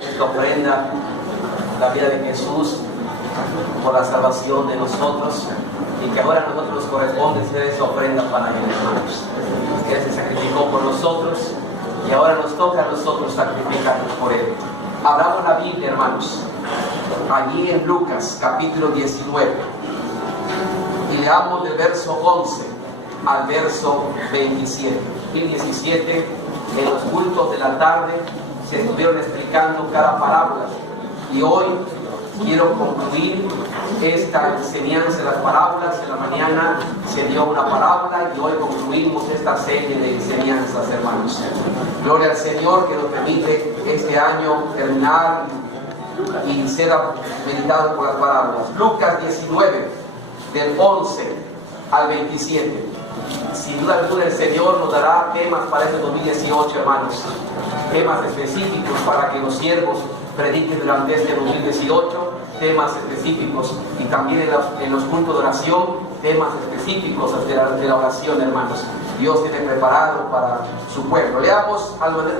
esta ofrenda, la vida de Jesús por la salvación de nosotros, y que ahora a nosotros nos corresponde ser esa ofrenda para Él, hermanos. Que Él se sacrificó por nosotros y ahora nos toca a nosotros sacrificarnos por Él. Abramos la Biblia, hermanos, allí en Lucas capítulo 19, y leamos del verso 11 al verso 27. Y 17, en los cultos de la tarde se estuvieron explicando cada parábola, y hoy quiero concluir esta enseñanza de las parábolas. En la mañana se dio una parábola y hoy concluimos esta serie de enseñanzas, hermanos. Gloria al Señor, que nos permite este año terminar y ser meditado por las parábolas. Lucas 19, del 11 al 27. Sin duda alguna el Señor nos dará temas para este 2018, hermanos. Temas específicos para que los siervos prediquen durante este 2018, temas específicos, y también en los cultos de oración, temas específicos de la oración, hermanos. Dios tiene preparado para su pueblo. Leamos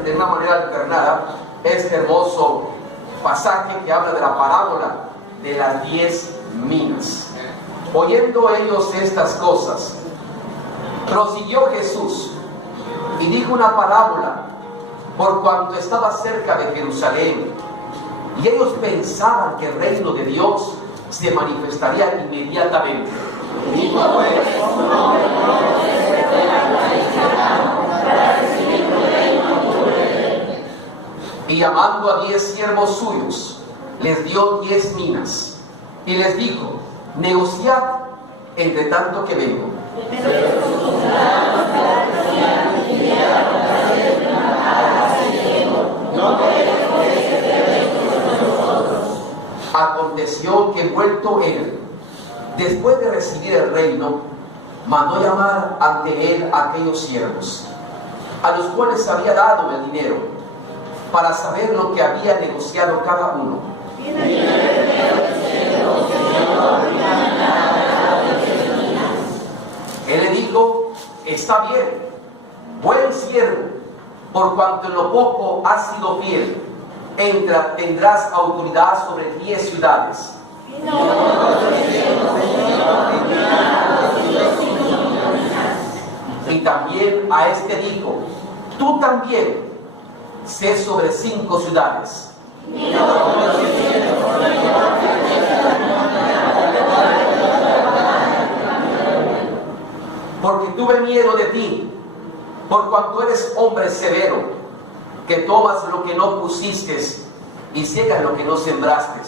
de una manera alternada este hermoso pasaje que habla de la parábola de las 10 minas. Oyendo ellos estas cosas, prosiguió Jesús y dijo una parábola por cuanto estaba cerca de Jerusalén, y ellos pensaban que el reino de Dios se manifestaría inmediatamente. Dijo pues, y llamando a 10 siervos suyos, les dio 10 minas, y les dijo: negociad entre tanto que vengo. Aconteció que vuelto él, después de recibir el reino, mandó llamar ante él a aquellos siervos, a los cuales había dado el dinero, para saber lo que había negociado cada uno. Él le dijo: está bien, buen siervo, por cuanto en lo poco has sido fiel, tendrás autoridad sobre 10 ciudades. Y también a este dijo: tú también sé sobre 5 ciudades. Porque tuve miedo de ti, por cuanto eres hombre severo, que tomas lo que no pusiste y ciegas lo que no sembraste.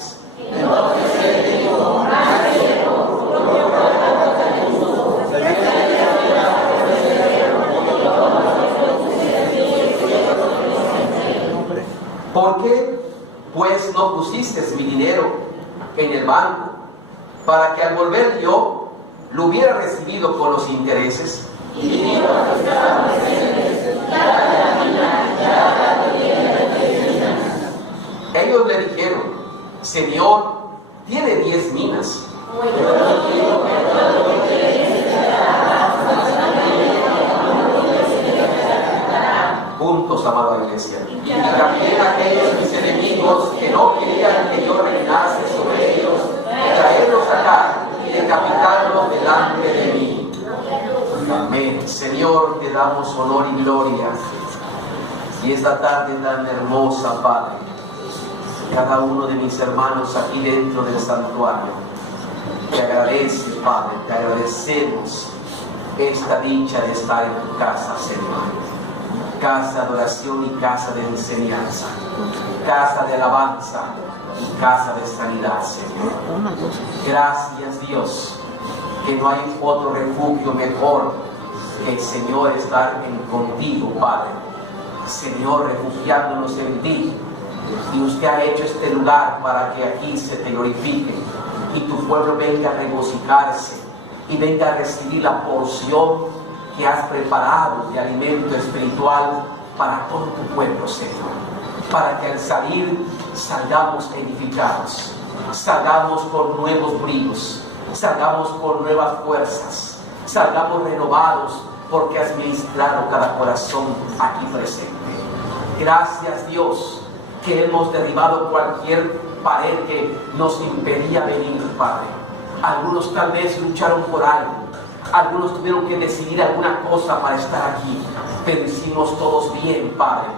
¿Por qué pues no pusiste mi dinero en el banco, para que al volver yo lo hubiera recibido con los intereses? Ellos le dijeron: Señor, tiene 10 minas. Juntos, amada iglesia. Y también aquellos mis enemigos que no querían que yo reinase sobre ellos, traerlos acá y decapitarlos delante de mí. Amén. Señor, te damos honor y gloria. Y esta tarde tan hermosa, Padre, cada uno de mis hermanos aquí dentro del santuario te agradece, Padre, te agradecemos esta dicha de estar en tu casa, Señor. Casa de oración y casa de enseñanza, casa de alabanza y casa de sanidad, Señor. Gracias, Dios, que no hay otro refugio mejor que el Señor estar contigo, Padre. Señor, refugiándonos en ti. Y usted ha hecho este lugar para que aquí se te glorifique y tu pueblo venga a regocijarse y venga a recibir la porción que has preparado de alimento espiritual para todo tu pueblo, Señor. Para que al salir salgamos edificados, salgamos con nuevos bríos, salgamos con nuevas fuerzas, salgamos renovados, porque has ministrado cada corazón aquí presente. Gracias, Dios, que hemos derribado cualquier pared que nos impedía venir, Padre. Algunos tal vez lucharon por algo, algunos tuvieron que decidir alguna cosa para estar aquí, pero hicimos todos bien, Padre,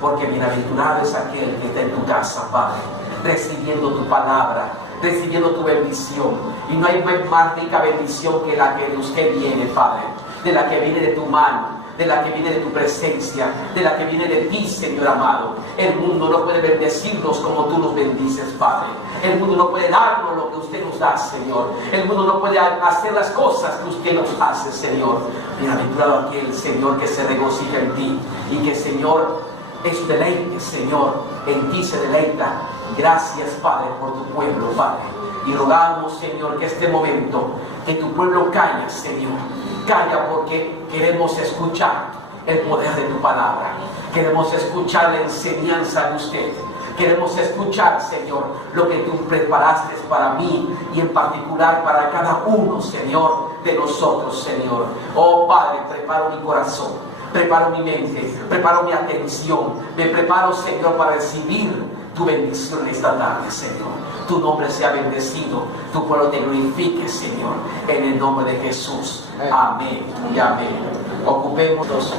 porque bienaventurado es aquel que está en tu casa, Padre, recibiendo tu palabra, recibiendo tu bendición. Y no hay más rica bendición que la que de usted viene, Padre, de la que viene de tu mano, de la que viene de tu presencia, de la que viene de ti, Señor amado. El mundo no puede bendecirnos como tú nos bendices, Padre. El mundo no puede darnos lo que usted nos da, Señor. El mundo no puede hacer las cosas que usted nos hace, Señor. Bienaventurado aquel, Señor, que se regocija en ti y que, Señor, es su deleite, Señor, en ti se deleita. Gracias, Padre, por tu pueblo, Padre. Y rogamos, Señor, que este momento, que tu pueblo calla, Señor. Calla porque queremos escuchar el poder de tu palabra. Queremos escuchar la enseñanza de usted. Queremos escuchar, Señor, lo que tú preparaste para mí y en particular para cada uno, Señor, de nosotros, Señor. Oh, Padre, preparo mi corazón, preparo mi mente, preparo mi atención. Me preparo, Señor, para recibir tu bendición esta tarde, Señor. Tu nombre sea bendecido, tu pueblo te glorifique, Señor, en el nombre de Jesús. Amén y amén. Ocupemos los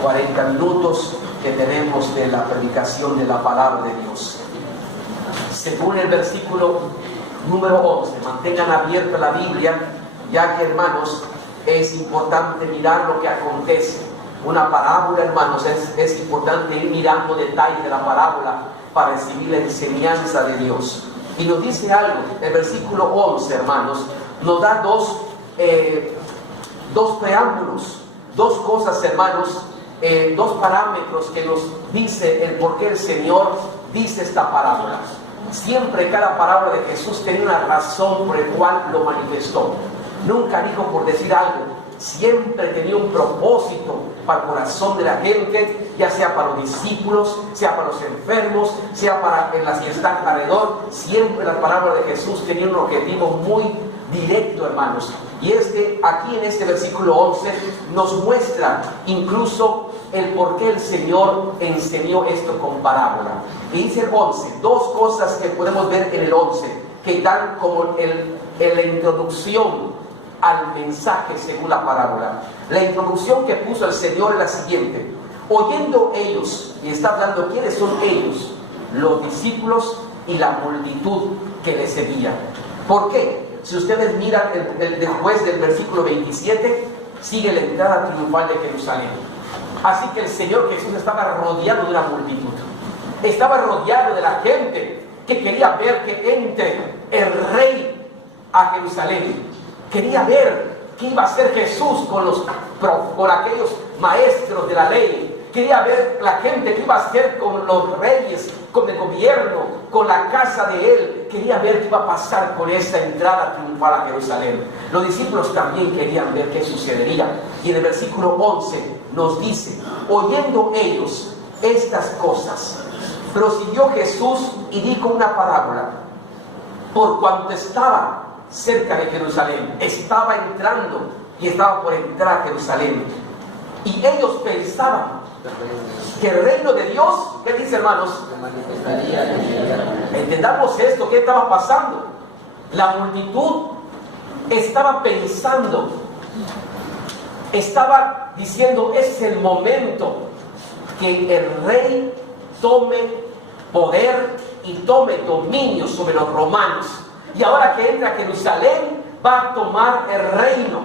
40 minutos que tenemos de la predicación de la palabra de Dios. Según el versículo número 11, mantengan abierta la Biblia, ya que, hermanos, es importante mirar lo que acontece. Una parábola, hermanos, es importante ir mirando detalles de la parábola para recibir la enseñanza de Dios. Y nos dice algo, el versículo 11, hermanos, nos da dos preámbulos, dos cosas, hermanos, dos parámetros que nos dice el por qué el Señor dice esta parábola. Siempre cada parábola de Jesús tenía una razón por la cual lo manifestó. Nunca dijo por decir algo, siempre tenía un propósito para el corazón de la gente, ya sea para los discípulos, sea para los enfermos, sea para las que están alrededor. Siempre las palabras de Jesús tenían un objetivo muy directo, hermanos. Y es que aquí en este versículo 11 nos muestra incluso el por qué el Señor enseñó esto con parábola. Y dice el 11, dos cosas que podemos ver en el 11, que dan como en la introducción al mensaje según la parábola. La introducción que puso el Señor es la siguiente: oyendo ellos, y está hablando quiénes son ellos, los discípulos y la multitud que le seguía. ¿Por qué? Si ustedes miran después del versículo 27, sigue la entrada triunfal de Jerusalén. Así que el Señor Jesús estaba rodeado de una multitud, estaba rodeado de la gente que quería ver que entre el rey a Jerusalén. Quería ver qué iba a hacer Jesús con aquellos maestros de la ley. Quería ver la gente que iba a hacer con los reyes, con el gobierno, con la casa de él. Quería ver qué iba a pasar con esa entrada triunfal a Jerusalén. Los discípulos también querían ver qué sucedería. Y en el versículo 11 nos dice: oyendo ellos estas cosas, prosiguió Jesús y dijo una parábola. Por cuanto estaba cerca de Jerusalén, estaba entrando y estaba por entrar a Jerusalén, y ellos pensaban que el reino de Dios, ¿qué dice, hermanos? Entendamos esto, ¿qué estaba pasando? La multitud estaba pensando, estaba diciendo: es el momento que el rey tome poder y tome dominio sobre los romanos. Y ahora que entra a Jerusalén, va a tomar el reino.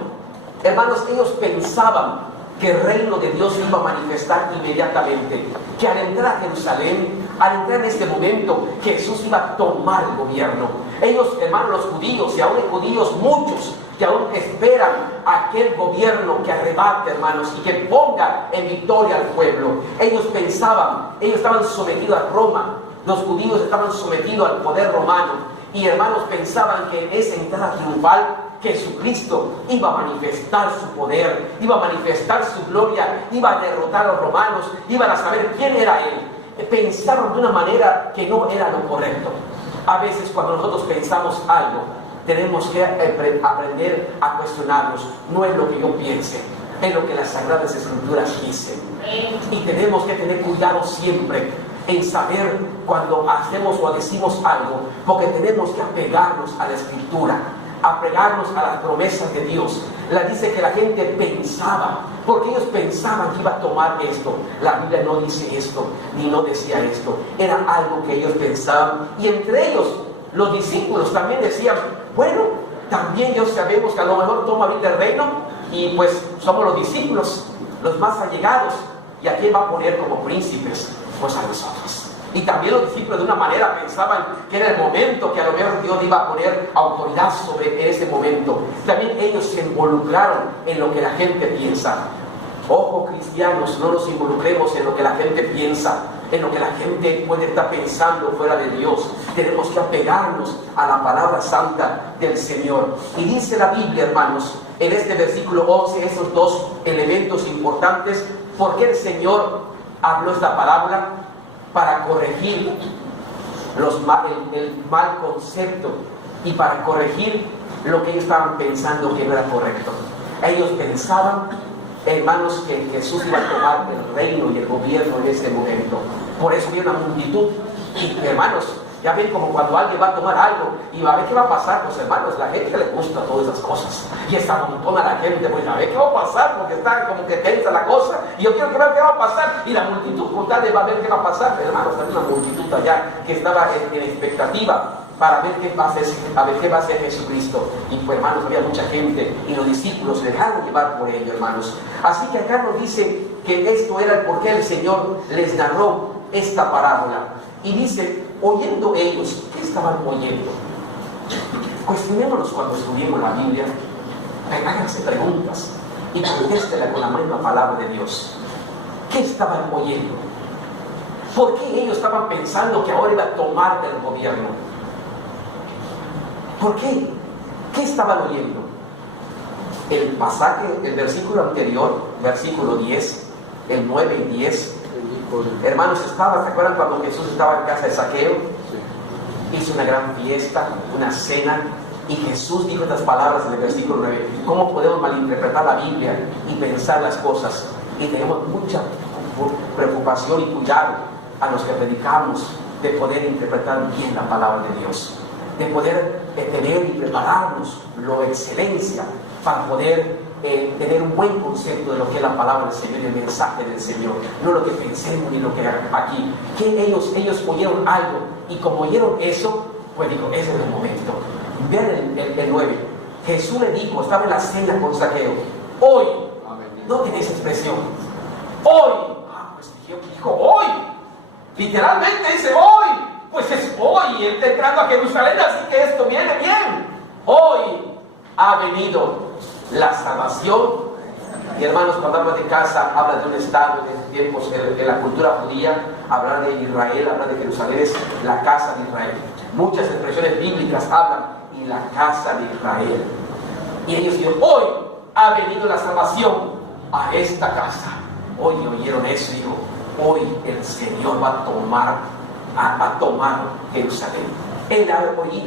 Hermanos, ellos pensaban que el reino de Dios iba a manifestar inmediatamente. Que al entrar a Jerusalén, al entrar en este momento, Jesús iba a tomar el gobierno. Ellos, hermanos, los judíos, y aún hay judíos muchos, que aún esperan aquel gobierno que arrebate, hermanos, y que ponga en victoria al pueblo. Ellos pensaban, ellos estaban sometidos a Roma. Los judíos estaban sometidos al poder romano. Y hermanos, pensaban que en esa entrada triunfal Jesucristo iba a manifestar su poder, iba a manifestar su gloria, iba a derrotar a los romanos, iban a saber quién era él. Pensaron de una manera que no era lo correcto. A veces cuando nosotros pensamos algo, tenemos que aprender a cuestionarnos. No es lo que yo piense, es lo que las Sagradas Escrituras dicen. Y tenemos que tener cuidado siempre en saber cuando hacemos o decimos algo, porque tenemos que apegarnos a la Escritura, apegarnos a las promesas de Dios. La dice que la gente pensaba, porque ellos pensaban que iba a tomar esto. La Biblia no dice esto, ni no decía esto. Era algo que ellos pensaban, y entre ellos los discípulos también decían, bueno, también ya sabemos que a lo mejor toma vida el reino, y pues somos los discípulos, los más allegados, y a quién va a poner como príncipes, pues a nosotros. Y también los discípulos de una manera pensaban que era el momento que a lo mejor Dios iba a poner autoridad sobre en ese momento. También ellos se involucraron en lo que la gente piensa. Ojo, cristianos, no nos involucremos en lo que la gente piensa, en lo que la gente puede estar pensando fuera de Dios. Tenemos que apegarnos a la palabra santa del Señor. Y dice la Biblia, hermanos, en este versículo 11, esos dos elementos importantes, porque el Señor habló esta palabra para corregir el mal concepto y para corregir lo que ellos estaban pensando que no era correcto. Ellos pensaban, hermanos, que Jesús iba a tomar el reino y el gobierno en ese momento. Por eso viene una multitud. Y hermanos, ya ven como cuando alguien va a tomar algo y va a ver qué va a pasar, pues hermanos, la gente le gusta todas esas cosas. Y esta montona la gente, pues a ver qué va a pasar, porque está como que tensa la cosa. Y yo quiero que vean qué va a pasar. Y la multitud con tal va a ver qué va a pasar. Hermanos, hay una multitud allá que estaba en expectativa para ver qué va a hacer Jesucristo. Y pues hermanos, había mucha gente y los discípulos se dejaron llevar por ello, hermanos. Así que acá nos dice que esto era el por qué el Señor les narró esta parábola. Y dice, oyendo ellos, ¿qué estaban oyendo? Cuestionémonos cuando estudiemos la Biblia, háganse preguntas y contéstela con la misma palabra de Dios. ¿Qué estaban oyendo? ¿Por qué ellos estaban pensando que ahora iba a tomar el gobierno? ¿Por qué? ¿Qué estaban oyendo? El pasaje, el versículo anterior, versículo 10, el 9 y 10, hermanos, ¿se acuerdan cuando Jesús estaba en casa de Zaqueo? Hizo una gran fiesta, una cena, y Jesús dijo estas palabras en el versículo 9. ¿Cómo podemos malinterpretar la Biblia y pensar las cosas? Y tenemos mucha preocupación y cuidado a los que predicamos de poder interpretar bien la palabra de Dios, de poder tener y prepararnos la excelencia para poder tener un buen concepto de lo que es la palabra del Señor y el mensaje del Señor, no lo que pensemos ni lo que aquí. Que ellos oyeron algo, y como oyeron eso, pues dijo, ese es el momento. Vean el 9. Jesús le dijo, estaba en la cena con Zaqueo, hoy, no tiene esa expresión, hoy, pues dijo hoy, literalmente dice hoy, pues es hoy, él está entrando a Jerusalén, así que esto viene bien. Hoy ha venido la salvación. Y hermanos, cuando hablan de casa, hablan de un estado de tiempos en la cultura judía. Hablar de Israel, hablar de Jerusalén es la casa de Israel. Muchas expresiones bíblicas hablan y la casa de Israel. Y ellos dijeron, hoy ha venido la salvación a esta casa. Hoy oyeron eso y dijo, hoy el Señor va a tomar Jerusalén. Él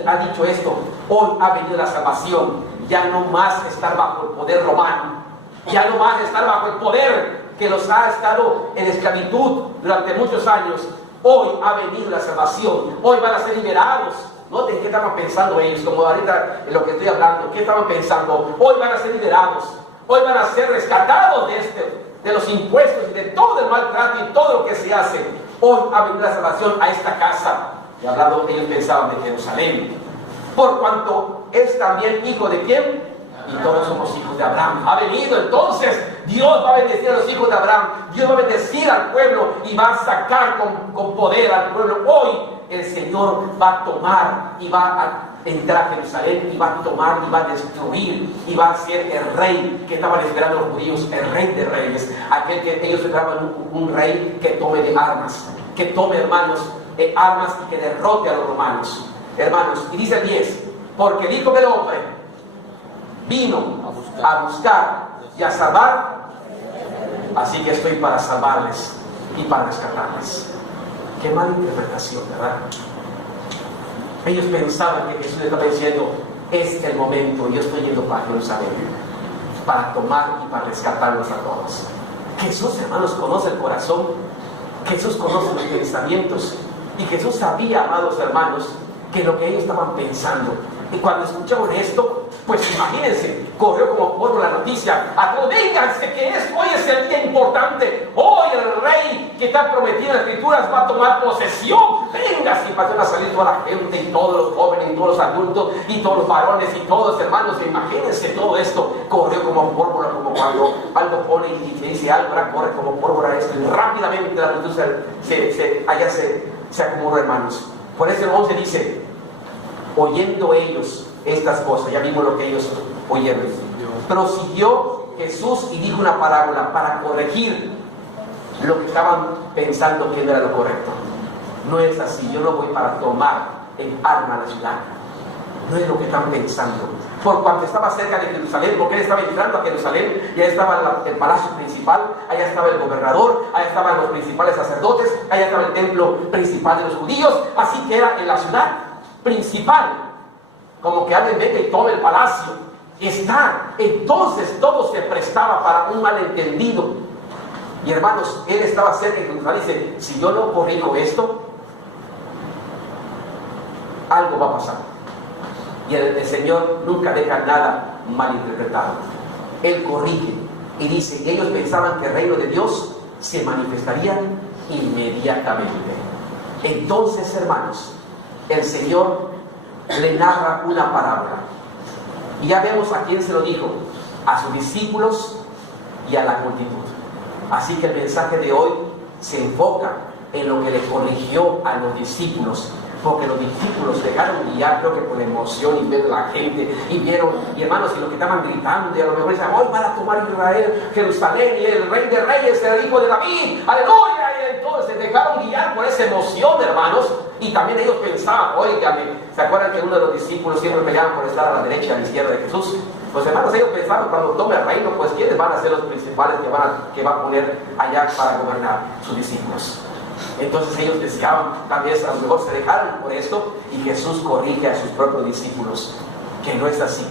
ha dicho esto, hoy ha venido la salvación. Ya no más estar bajo el poder romano, ya no más estar bajo el poder que los ha estado en esclavitud durante muchos años. Hoy ha venido la salvación, hoy van a ser liberados. Noten qué estaban pensando ellos, como ahorita en lo que estoy hablando, qué estaban pensando. Hoy van a ser liberados, hoy van a ser rescatados de los impuestos y de todo el maltrato y todo lo que se hace. Hoy ha venido la salvación a esta casa. Y hablando, ellos pensaban de Jerusalén, por cuanto es también hijo de ¿quién? Y todos somos hijos de Abraham. Ha venido entonces, Dios va a bendecir a los hijos de Abraham, Dios va a bendecir al pueblo y va a sacar con poder al pueblo. Hoy el Señor va a tomar y va a entrar a Jerusalén y va a tomar y va a destruir y va a ser el rey que estaban esperando los judíos, el rey de reyes, aquel que ellos esperaban, un rey que tome de armas, que tome, hermanos, armas y que derrote a los romanos. Hermanos, y dice el 10, porque el Hijo del Hombre vino a buscar y a salvar, así que estoy para salvarles y para rescatarles. Qué mala interpretación, ¿verdad? Ellos pensaban que Jesús les estaba diciendo, es el momento, yo estoy yendo para Jerusalén para tomar y para rescatarlos a todos. Jesús, hermanos, conoce el corazón Jesús conoce los pensamientos. Y Jesús sabía, amados hermanos, que lo que ellos estaban pensando. Y cuando escucharon esto, pues imagínense, corrió como polvo la noticia. Vénganse que hoy es el día importante. Hoy el rey que está prometido en las escrituras va a tomar posesión. Vénganse, y pasaron a salir toda la gente, y todos los jóvenes, y todos los adultos, y todos los varones, y todos los hermanos. Imagínense todo esto. Corrió como pólvora, como cuando algo pone y se dice algo, ahora corre como pólvora esto. Y rápidamente la multitud se acumuló, hermanos. Por eso el 11 dice: oyendo ellos estas cosas, ya vimos lo que ellos oyeron. Prosiguió Jesús y dijo una parábola para corregir lo que estaban pensando que no era lo correcto. No es así. Yo no voy para tomar en arma la ciudad. No es lo que están pensando. Por cuanto estaba cerca de Jerusalén, porque él estaba entrando a Jerusalén, y ahí estaba el palacio principal, allá estaba el gobernador, allá estaban los principales sacerdotes, allá estaba el templo principal de los judíos, así que era en la ciudad principal, como que alguien venga y tome el palacio. Está. Entonces todo se prestaba para un malentendido. Y hermanos, él estaba cerca de Jerusalén y dice: si yo no corrijo esto, algo va a pasar. Y el Señor nunca deja nada malinterpretado. Él corrige y dice: ellos pensaban que el reino de Dios se manifestaría inmediatamente. Entonces, hermanos, el Señor le narra una parábola. Y ya vemos a quién se lo dijo: a sus discípulos y a la multitud. Así que el mensaje de hoy se enfoca en lo que le corrigió a los discípulos, porque los discípulos dejaron guiar, creo que por la emoción y ver a la gente, y vieron, y hermanos, y lo que estaban gritando, y a lo mejor decían: hoy van a tomar Israel, Jerusalén, y el rey de reyes, el hijo de David, aleluya. Y entonces se dejaron guiar por esa emoción, hermanos. Y también ellos pensaban: oígame, ¿se acuerdan que uno de los discípulos siempre peleaban por estar a la derecha y a la izquierda de Jesús? Pues hermanos, ellos pensaban: cuando tome el reino, pues ¿quiénes van a ser los principales que va a poner allá para gobernar? Sus discípulos. Entonces ellos deseaban, tal vez a lo mejor se dejaron por esto, y Jesús corrige a sus propios discípulos que no es así.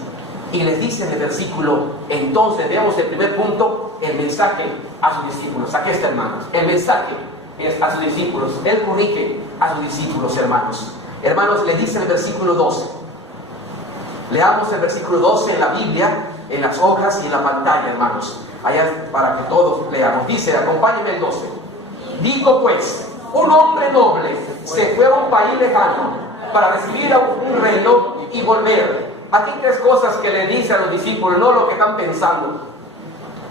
Y les dice en el versículo, entonces veamos el primer punto, el mensaje a sus discípulos. Aquí está, hermanos, el mensaje es a sus discípulos. Él corrige a sus discípulos, hermanos. Hermanos, le dice en el versículo 12. Leamos el versículo 12 en la Biblia, en las hojas y en la pantalla, hermanos, allá para que todos leamos. Dice, acompáñenme el 12. Digo pues, un hombre noble se fue a un país lejano para recibir a un reino y volver. Aquí tres cosas que le dice a los discípulos, no lo que están pensando.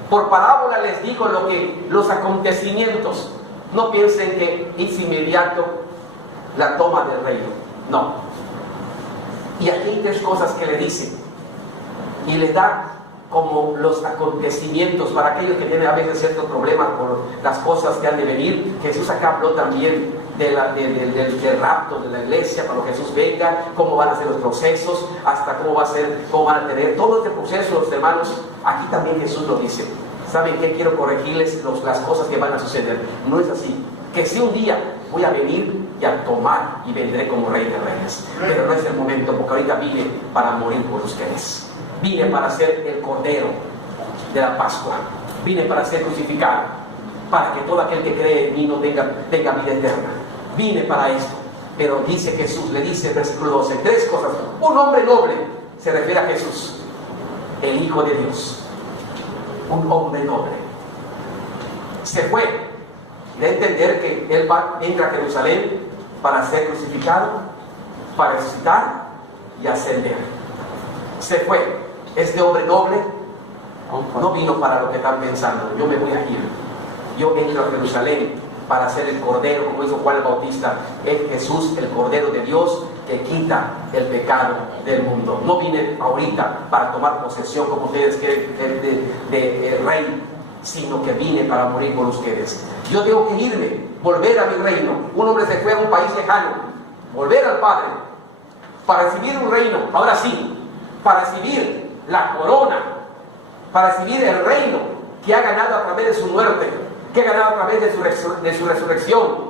Por parábola les digo los acontecimientos. No piensen que es inmediato la toma del reino. No. Y aquí hay tres cosas que le dice. Y le da como los acontecimientos para aquellos que tienen a veces ciertos problemas por las cosas que han de venir. Jesús acá habló también del rapto de la iglesia, cuando Jesús venga, cómo van a ser los procesos, hasta cómo van a tener todo este proceso, los hermanos. Aquí también Jesús lo dice. ¿Saben qué? Quiero corregirles las cosas que van a suceder. No es así. Que si un día voy a venir y a tomar y vendré como rey de reyes, pero no es el momento, porque ahorita vine para morir por ustedes. Vine para ser el cordero de la Pascua. Vine para ser crucificado, para que todo aquel que cree en mí no tenga vida eterna. Vine para esto. Pero dice Jesús, le dice el versículo 12, tres cosas. Un hombre noble, se refiere a Jesús, el Hijo de Dios. Un hombre noble se fue, de entender que él entra a Jerusalén para ser crucificado, para resucitar y ascender. Se fue. Este hombre noble no vino para lo que están pensando. Yo me voy a ir. Yo entro a Jerusalén para ser el cordero, como dijo Juan el Bautista. Es Jesús, el cordero de Dios, que quita el pecado del mundo. No vine ahorita para tomar posesión, como ustedes quieren, de rey, sino que vine para morir por ustedes. Yo tengo que irme, volver a mi reino. Un hombre se fue a un país lejano, volver al Padre, para recibir un reino. Ahora sí, para recibir la corona, para recibir el reino que ha ganado a través de su muerte, que ha ganado a través de su resurrección.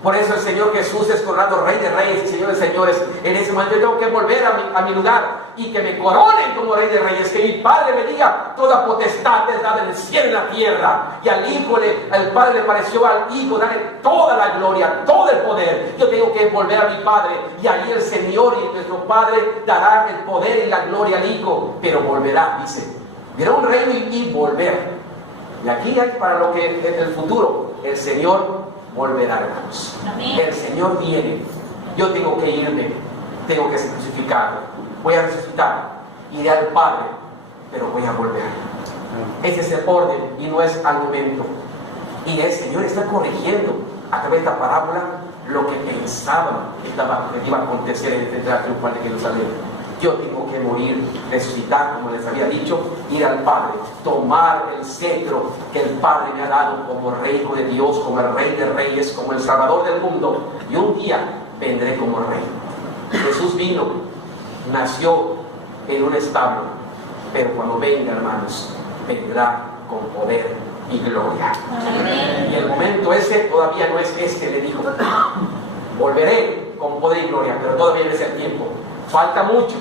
Por eso el Señor Jesús es coronado Rey de Reyes y Señor de Señores. En ese momento yo tengo que volver a mi lugar, y que me coronen como Rey de Reyes, que mi Padre me diga, toda potestad es dada en el cielo y en la tierra, y al Padre le pareció al Hijo darle toda la gloria, todo el poder. Yo tengo que volver a mi Padre, y ahí el Señor y nuestro Padre dará el poder y la gloria al Hijo, pero volverá, dice, verá un reino y volver. Y aquí hay para lo que en el futuro, el Señor volverá, hermanos. Amén. El Señor viene. Yo tengo que irme, tengo que ser crucificado, voy a resucitar, iré al Padre, pero voy a volver. Ese es el orden y no es al momento. Y el Señor está corrigiendo a través de esta parábola lo que pensaban que iba a acontecer en el entrada triunfal de Jerusalén. Yo tengo que morir, resucitar, como les había dicho, ir al Padre, tomar el cetro que el Padre me ha dado como Rey de Dios, como el Rey de Reyes, como el Salvador del mundo, y un día vendré como Rey. Jesús vino, nació en un establo, pero cuando venga, hermanos, vendrá con poder y gloria. Amén. Y el momento ese todavía no es este, le dijo. Volveré con poder y gloria, pero todavía no es el tiempo. Falta mucho.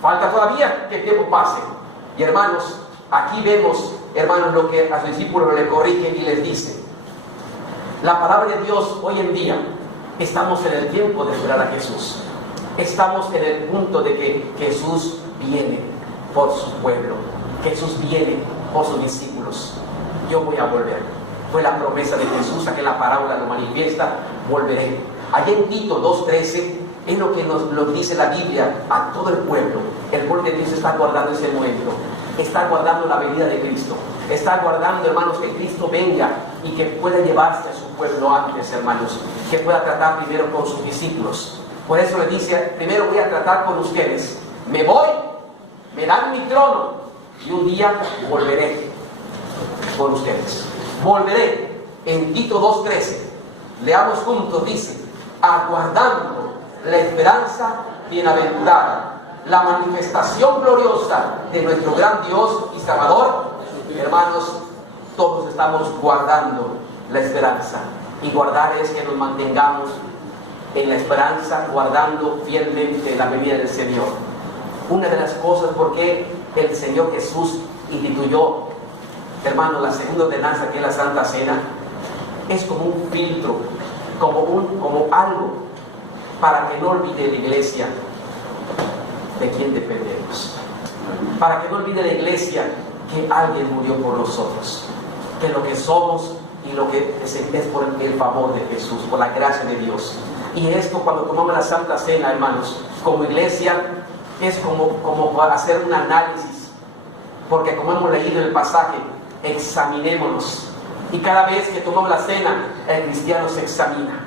Falta todavía que el tiempo pase. Y hermanos, aquí vemos, hermanos, lo que a sus discípulos le corrigen y les dice. La palabra de Dios hoy en día, estamos en el tiempo de esperar a Jesús. Estamos en el punto de que Jesús viene por su pueblo. Jesús viene por sus discípulos. Yo voy a volver. Fue la promesa de Jesús, aquí en la parábola lo manifiesta, volveré. Allá en Tito 2:13 es lo que nos dice la Biblia a todo el pueblo. El pueblo de Dios está guardando ese momento, está guardando la venida de Cristo, está guardando, hermanos, que Cristo venga y que pueda llevarse a su pueblo antes, hermanos, que pueda tratar primero con sus discípulos. Por eso le dice, primero voy a tratar con ustedes, me voy, me dan mi trono y un día volveré con ustedes. Volveré. En Tito 2:13 leamos juntos, dice, aguardando la esperanza bienaventurada, la manifestación gloriosa de nuestro gran Dios y Salvador. Hermanos, todos estamos guardando la esperanza, y guardar es que nos mantengamos en la esperanza, guardando fielmente la venida del Señor. Una de las cosas por qué el Señor Jesús instituyó, hermanos, la segunda ordenanza, que es la Santa Cena, es como un filtro, como algo para que no olvide la iglesia de quién dependemos, para que no olvide la iglesia que alguien murió por nosotros, que lo que somos y lo que es por el favor de Jesús, por la gracia de Dios. Y esto, cuando tomamos la Santa Cena, hermanos, como iglesia, es como hacer un análisis, porque como hemos leído en el pasaje, examinémonos. Y cada vez que tomamos la cena, el cristiano se examina.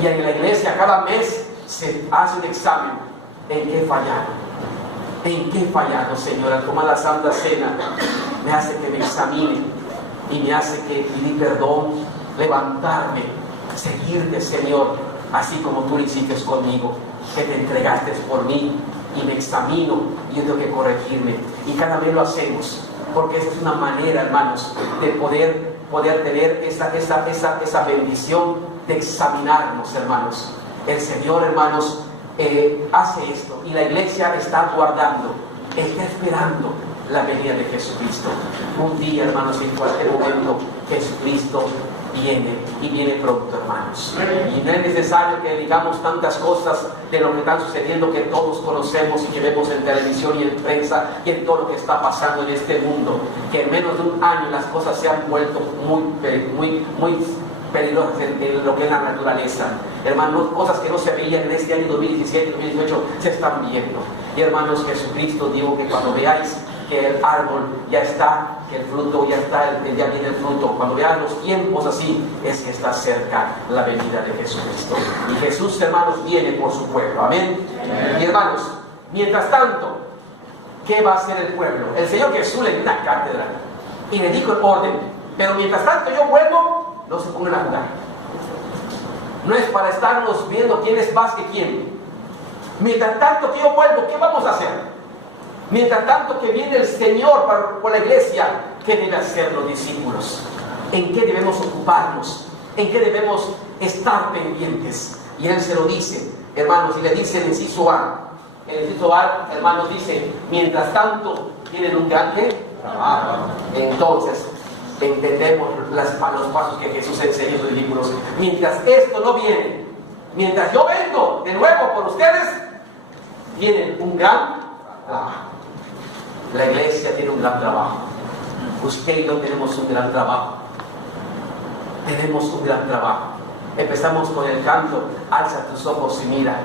Y en la iglesia cada mes se hace un examen. ¿En qué fallaron? ¿En qué fallaron, Señor? Al tomar la Santa Cena, me hace que me examine y me hace que pedir perdón, levantarme, seguirte, Señor, así como tú lo hiciste conmigo, que te entregaste por mí, y me examino y yo tengo que corregirme. Y cada vez lo hacemos, porque esa es una manera, hermanos, de poder tener esa bendición de examinarnos, hermanos. El Señor, hermanos, hace esto, y la iglesia está guardando, está esperando la venida de Jesucristo. Un día, hermanos, en cualquier momento, Jesucristo viene, y viene pronto, hermanos. Y no es necesario que digamos tantas cosas de lo que están sucediendo, que todos conocemos y que vemos en televisión y en prensa y en todo lo que está pasando en este mundo, que en menos de un año las cosas se han vuelto muy peligrosas en lo que es la naturaleza. Hermanos, cosas que no se veían en este año 2017, 2018, se están viendo. Y hermanos, Jesucristo dijo que cuando veáis que el árbol ya está, que el fruto ya está, ya viene el fruto, cuando vean los tiempos así, es que está cerca la venida de Jesucristo. Y Jesús, hermanos, viene por su pueblo. Amén. Y hermanos, mientras tanto, ¿qué va a hacer el pueblo? El Señor Jesús le dio una cátedra y le dijo el orden, pero mientras tanto yo vuelvo, no se pongan a jugar. No es para estarnos viendo quién es más que quién. Mientras tanto que yo vuelvo, ¿qué vamos a hacer? Mientras tanto que viene el Señor por la iglesia, ¿qué deben hacer los discípulos? ¿En qué debemos ocuparnos? ¿En qué debemos estar pendientes? Y Él se lo dice, hermanos, y le dice en inciso A, el inciso A, hermanos, dice, mientras tanto tienen un gran trabajo. Entonces, entendemos los pasos que Jesús enseñó a sus discípulos. Mientras esto no viene, mientras yo vengo de nuevo por ustedes, tienen un gran trabajo. La iglesia tiene un gran trabajo. Usted y yo tenemos un gran trabajo. Tenemos un gran trabajo. Empezamos con el canto, alza tus ojos y mira,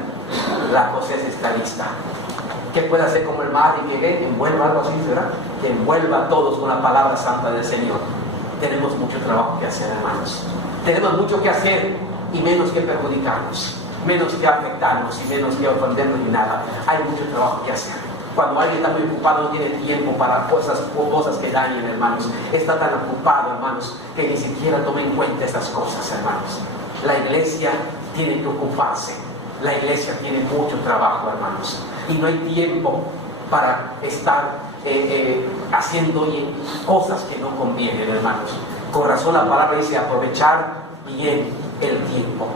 la cosecha está lista. Que pueda ser como el mar y que envuelva algo así, ¿verdad? Que envuelva a todos con la palabra santa del Señor. Tenemos mucho trabajo que hacer, hermanos. Tenemos mucho que hacer y menos que perjudicarnos, menos que afectarnos y menos que ofendernos ni nada. Hay mucho trabajo que hacer. Cuando alguien está muy ocupado no tiene tiempo para cosas que dañen, hermanos. Está tan ocupado, hermanos, que ni siquiera toma en cuenta estas cosas, hermanos. La iglesia tiene que ocuparse. La iglesia tiene mucho trabajo, hermanos. Y no hay tiempo para estar haciendo cosas que no convienen, hermanos. Con razón la palabra dice aprovechar bien el tiempo.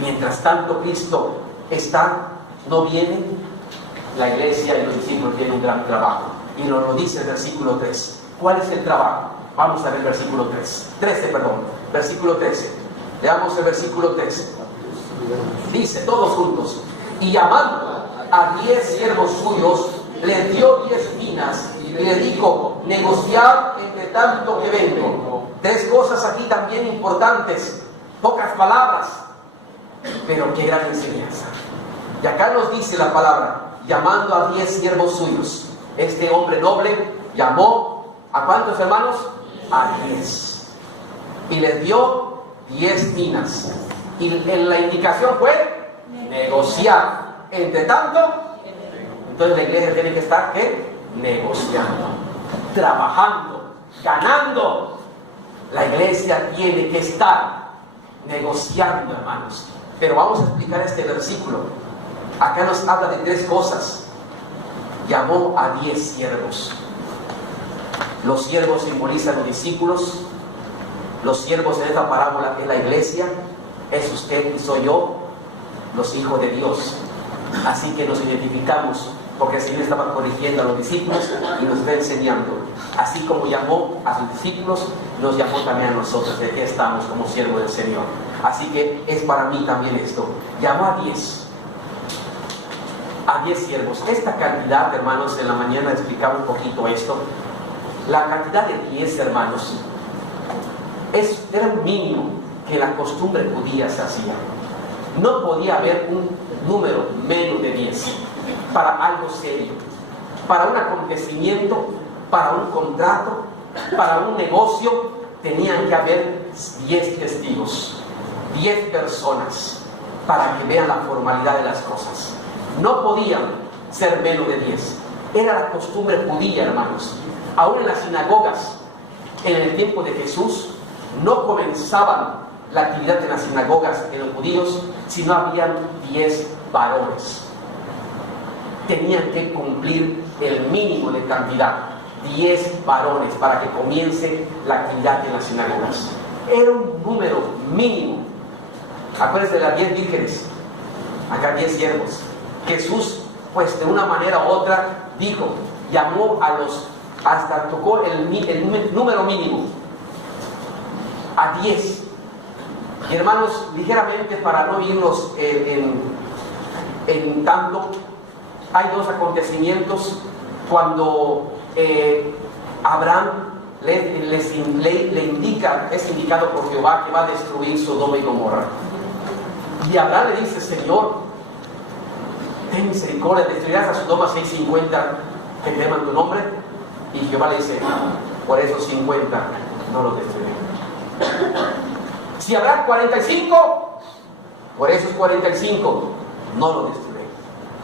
Mientras tanto Cristo no viene, la iglesia y los discípulos tienen un gran trabajo. Y nos lo dice el versículo 3. ¿Cuál es el trabajo? Vamos a ver el versículo 13, versículo 13. Leamos el versículo 13. Dice, todos juntos, y llamando a 10 siervos suyos, les dio 10 minas y le dijo, negociad entre tanto que vengo. 3 cosas aquí también importantes, pocas palabras, pero qué gran enseñanza. Y acá nos dice la palabra, llamando a 10 siervos suyos. Este hombre noble llamó, ¿a cuántos hermanos? A 10. Y les dio 10 minas. Y la indicación fue negociar. Entre tanto, entonces la iglesia tiene que estar ¿qué? Negociando, trabajando, ganando. La iglesia tiene que estar negociando, hermanos. Pero vamos a explicar este versículo. Acá nos habla de 3 cosas. Llamó a 10 siervos. Los siervos simbolizan los discípulos. Los siervos en esta parábola es la iglesia. Es usted y soy yo, los hijos de Dios. Así que nos identificamos, porque el Señor estaba corrigiendo a los discípulos y nos está enseñando. Así como llamó a sus discípulos, nos llamó también a nosotros. De aquí estamos como siervos del Señor. Así que es para mí también esto. Llamó a 10 siervos. Esta cantidad, hermanos, en la mañana explicaba un poquito esto. La cantidad de 10, hermanos, era un mínimo que la costumbre judía se hacía. No podía haber un número menos de 10 para algo serio, para un acontecimiento, para un contrato, para un negocio. Tenían que haber 10 testigos, 10 personas, para que vean la formalidad de las cosas. No podían ser menos de 10. Era la costumbre judía, hermanos. Aún en las sinagogas, en el tiempo de Jesús, no comenzaban la actividad en las sinagogas en los judíos si no habían 10 varones. Tenían que cumplir el mínimo de cantidad, 10 varones, para que comience la actividad en las sinagogas. Era un número mínimo. Acuérdense de las 10 vírgenes, acá 10 siervos. Jesús, pues de una manera u otra, llamó hasta tocó el número mínimo, a 10. Y hermanos, ligeramente para no irnos en tanto, hay 2 acontecimientos cuando Abraham le indica, es indicado por Jehová que va a destruir Sodoma y Gomorra. Y Abraham le dice, Señor, ten misericordia, destruirás a Sodoma 650 que teman tu nombre. Y Jehová le dice, por esos 50 no los destruiré. Si habrá 45, por esos 45 no lo destruiré.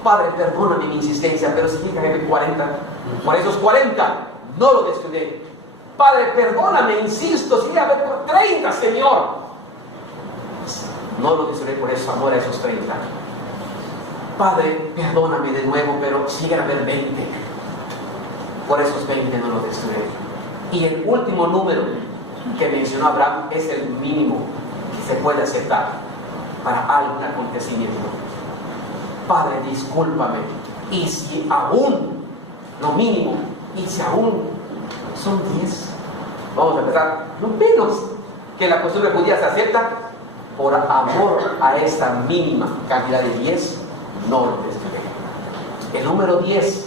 Padre, perdóname mi insistencia, pero significa que 40, por esos 40 no lo destruiré. Padre, perdóname, insisto, si a ver por 30, Señor, no lo destruiré por eso, amor a esos 30. Padre, perdóname de nuevo, pero sigue a haber 20. Por esos 20 no lo destruiré. Y el último número que mencionó Abraham es el mínimo que se puede aceptar para algún acontecimiento. Padre, discúlpame, Y si aún, lo mínimo, y si aún son 10, vamos a empezar, lo menos que la costumbre judía se acepta, por amor a esta mínima cantidad de 10, no lo destruiré. El número 10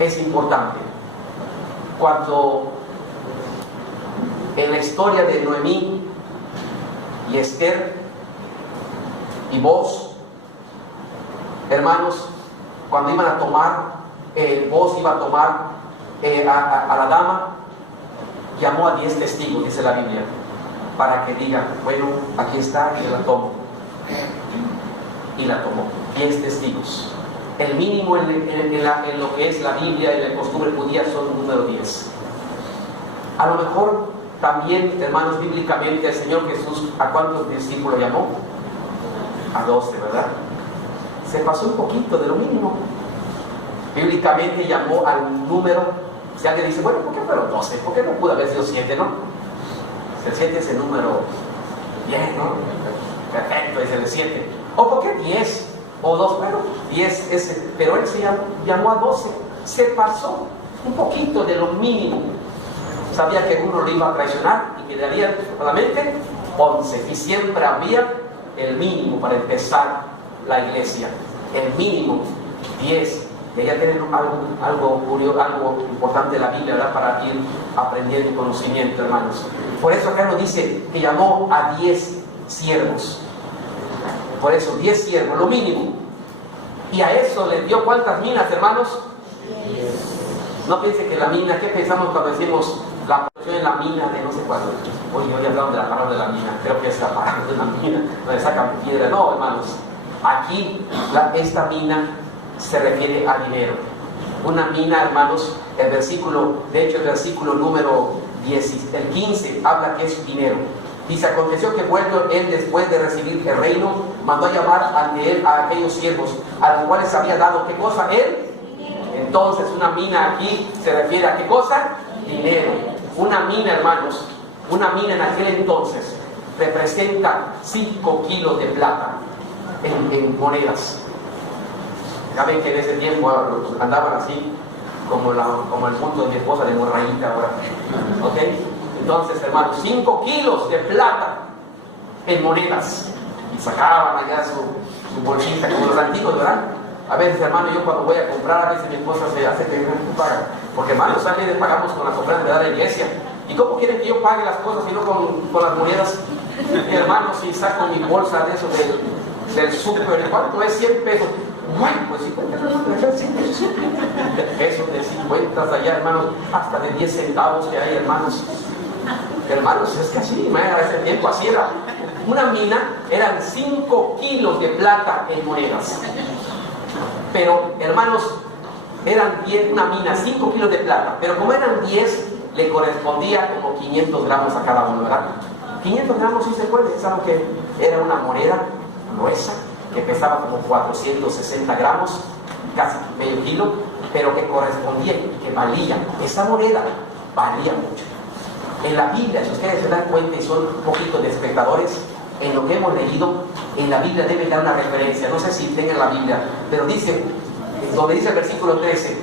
es importante. Cuando en la historia de Noemí y Esther y vos, hermanos, cuando iban a tomar, vos iba a tomar a la dama, llamó a 10 testigos, dice la Biblia, para que digan, bueno, aquí está, y la tomo. Y la tomó, 10 testigos. El mínimo en lo que es la Biblia, en la costumbre judía, son número 10. A lo mejor también, hermanos, bíblicamente el Señor Jesús, ¿a cuántos discípulos llamó? A 12, ¿verdad? Se pasó un poquito de lo mínimo. Bíblicamente llamó al número. Si alguien dice, bueno, ¿por qué fueron 12? ¿Por qué no pudo haber sido 7, no? El 7 es el número bien, ¿no? Perfecto, es el 7. ¿O por qué 10? O 2, bueno, 10 es, pero él se llamó a 12. Se pasó un poquito de lo mínimo. Sabía que uno lo iba a traicionar y que le darían solamente 11. Y siempre había el mínimo para empezar la iglesia. El mínimo 10. Y ya tienen algo curioso, algo importante de la Biblia, ¿verdad? Para ir aprendiendo conocimiento, hermanos. Por eso acá nos dice que llamó a 10 siervos. Por eso, 10 siervos, lo mínimo. Y a eso le dio ¿cuántas minas, hermanos? 10. No piensen que la mina, ¿qué pensamos cuando decimos la producción en la mina de no sé cuándo? Hoy hablamos de la palabra de la mina, creo que es la palabra de la mina, donde sacan piedra. No, hermanos. Aquí, esta mina se refiere a dinero. Una mina, hermanos, el versículo, de hecho el versículo número 10, el 15, habla que es dinero. Dice, aconteció que vuelto él después de recibir el reino, mandó a llamar ante él a aquellos siervos, a los cuales había dado, ¿qué cosa? Él. Entonces una mina aquí se refiere a ¿qué cosa? Dinero. Una mina, hermanos, una mina en aquel entonces representa 5 kilos de plata en monedas. Ya ven que en ese tiempo andaban así, como el punto de mi esposa de morraíta ahora. ¿Ok? Entonces, hermanos, 5 kilos de plata en monedas. Y sacaban allá su bolsita, como los antiguos, ¿verdad? A veces, hermano, yo cuando voy a comprar, a veces mi esposa se hace que no paga. Porque, hermanos, a veces pagamos con las ofrendas de la iglesia. ¿Y cómo quieren que yo pague las cosas y no con las monedas? Mi hermano, si saco mi bolsa de eso del súper, ¿cuánto es? 100 pesos. Bueno, pues 50 pesos de 50 allá, hermanos, hasta de 10 centavos que hay, hermanos. Hermanos, es que así, a ese tiempo así era. Una mina eran 5 kilos de plata en monedas. Pero, hermanos, eran 10, una mina, 5 kilos de plata. Pero como eran 10, le correspondía como 500 gramos a cada uno, ¿verdad? 500 gramos, si se puede, saben que era una moneda gruesa, que pesaba como 460 gramos, casi medio kilo, pero que correspondía y que valía. Esa moneda valía mucho. En la Biblia, si ustedes se dan cuenta y son un poquito de espectadores, en lo que hemos leído, en la Biblia debe dar una referencia. No sé si tengan la Biblia, pero dice, donde dice el versículo 13,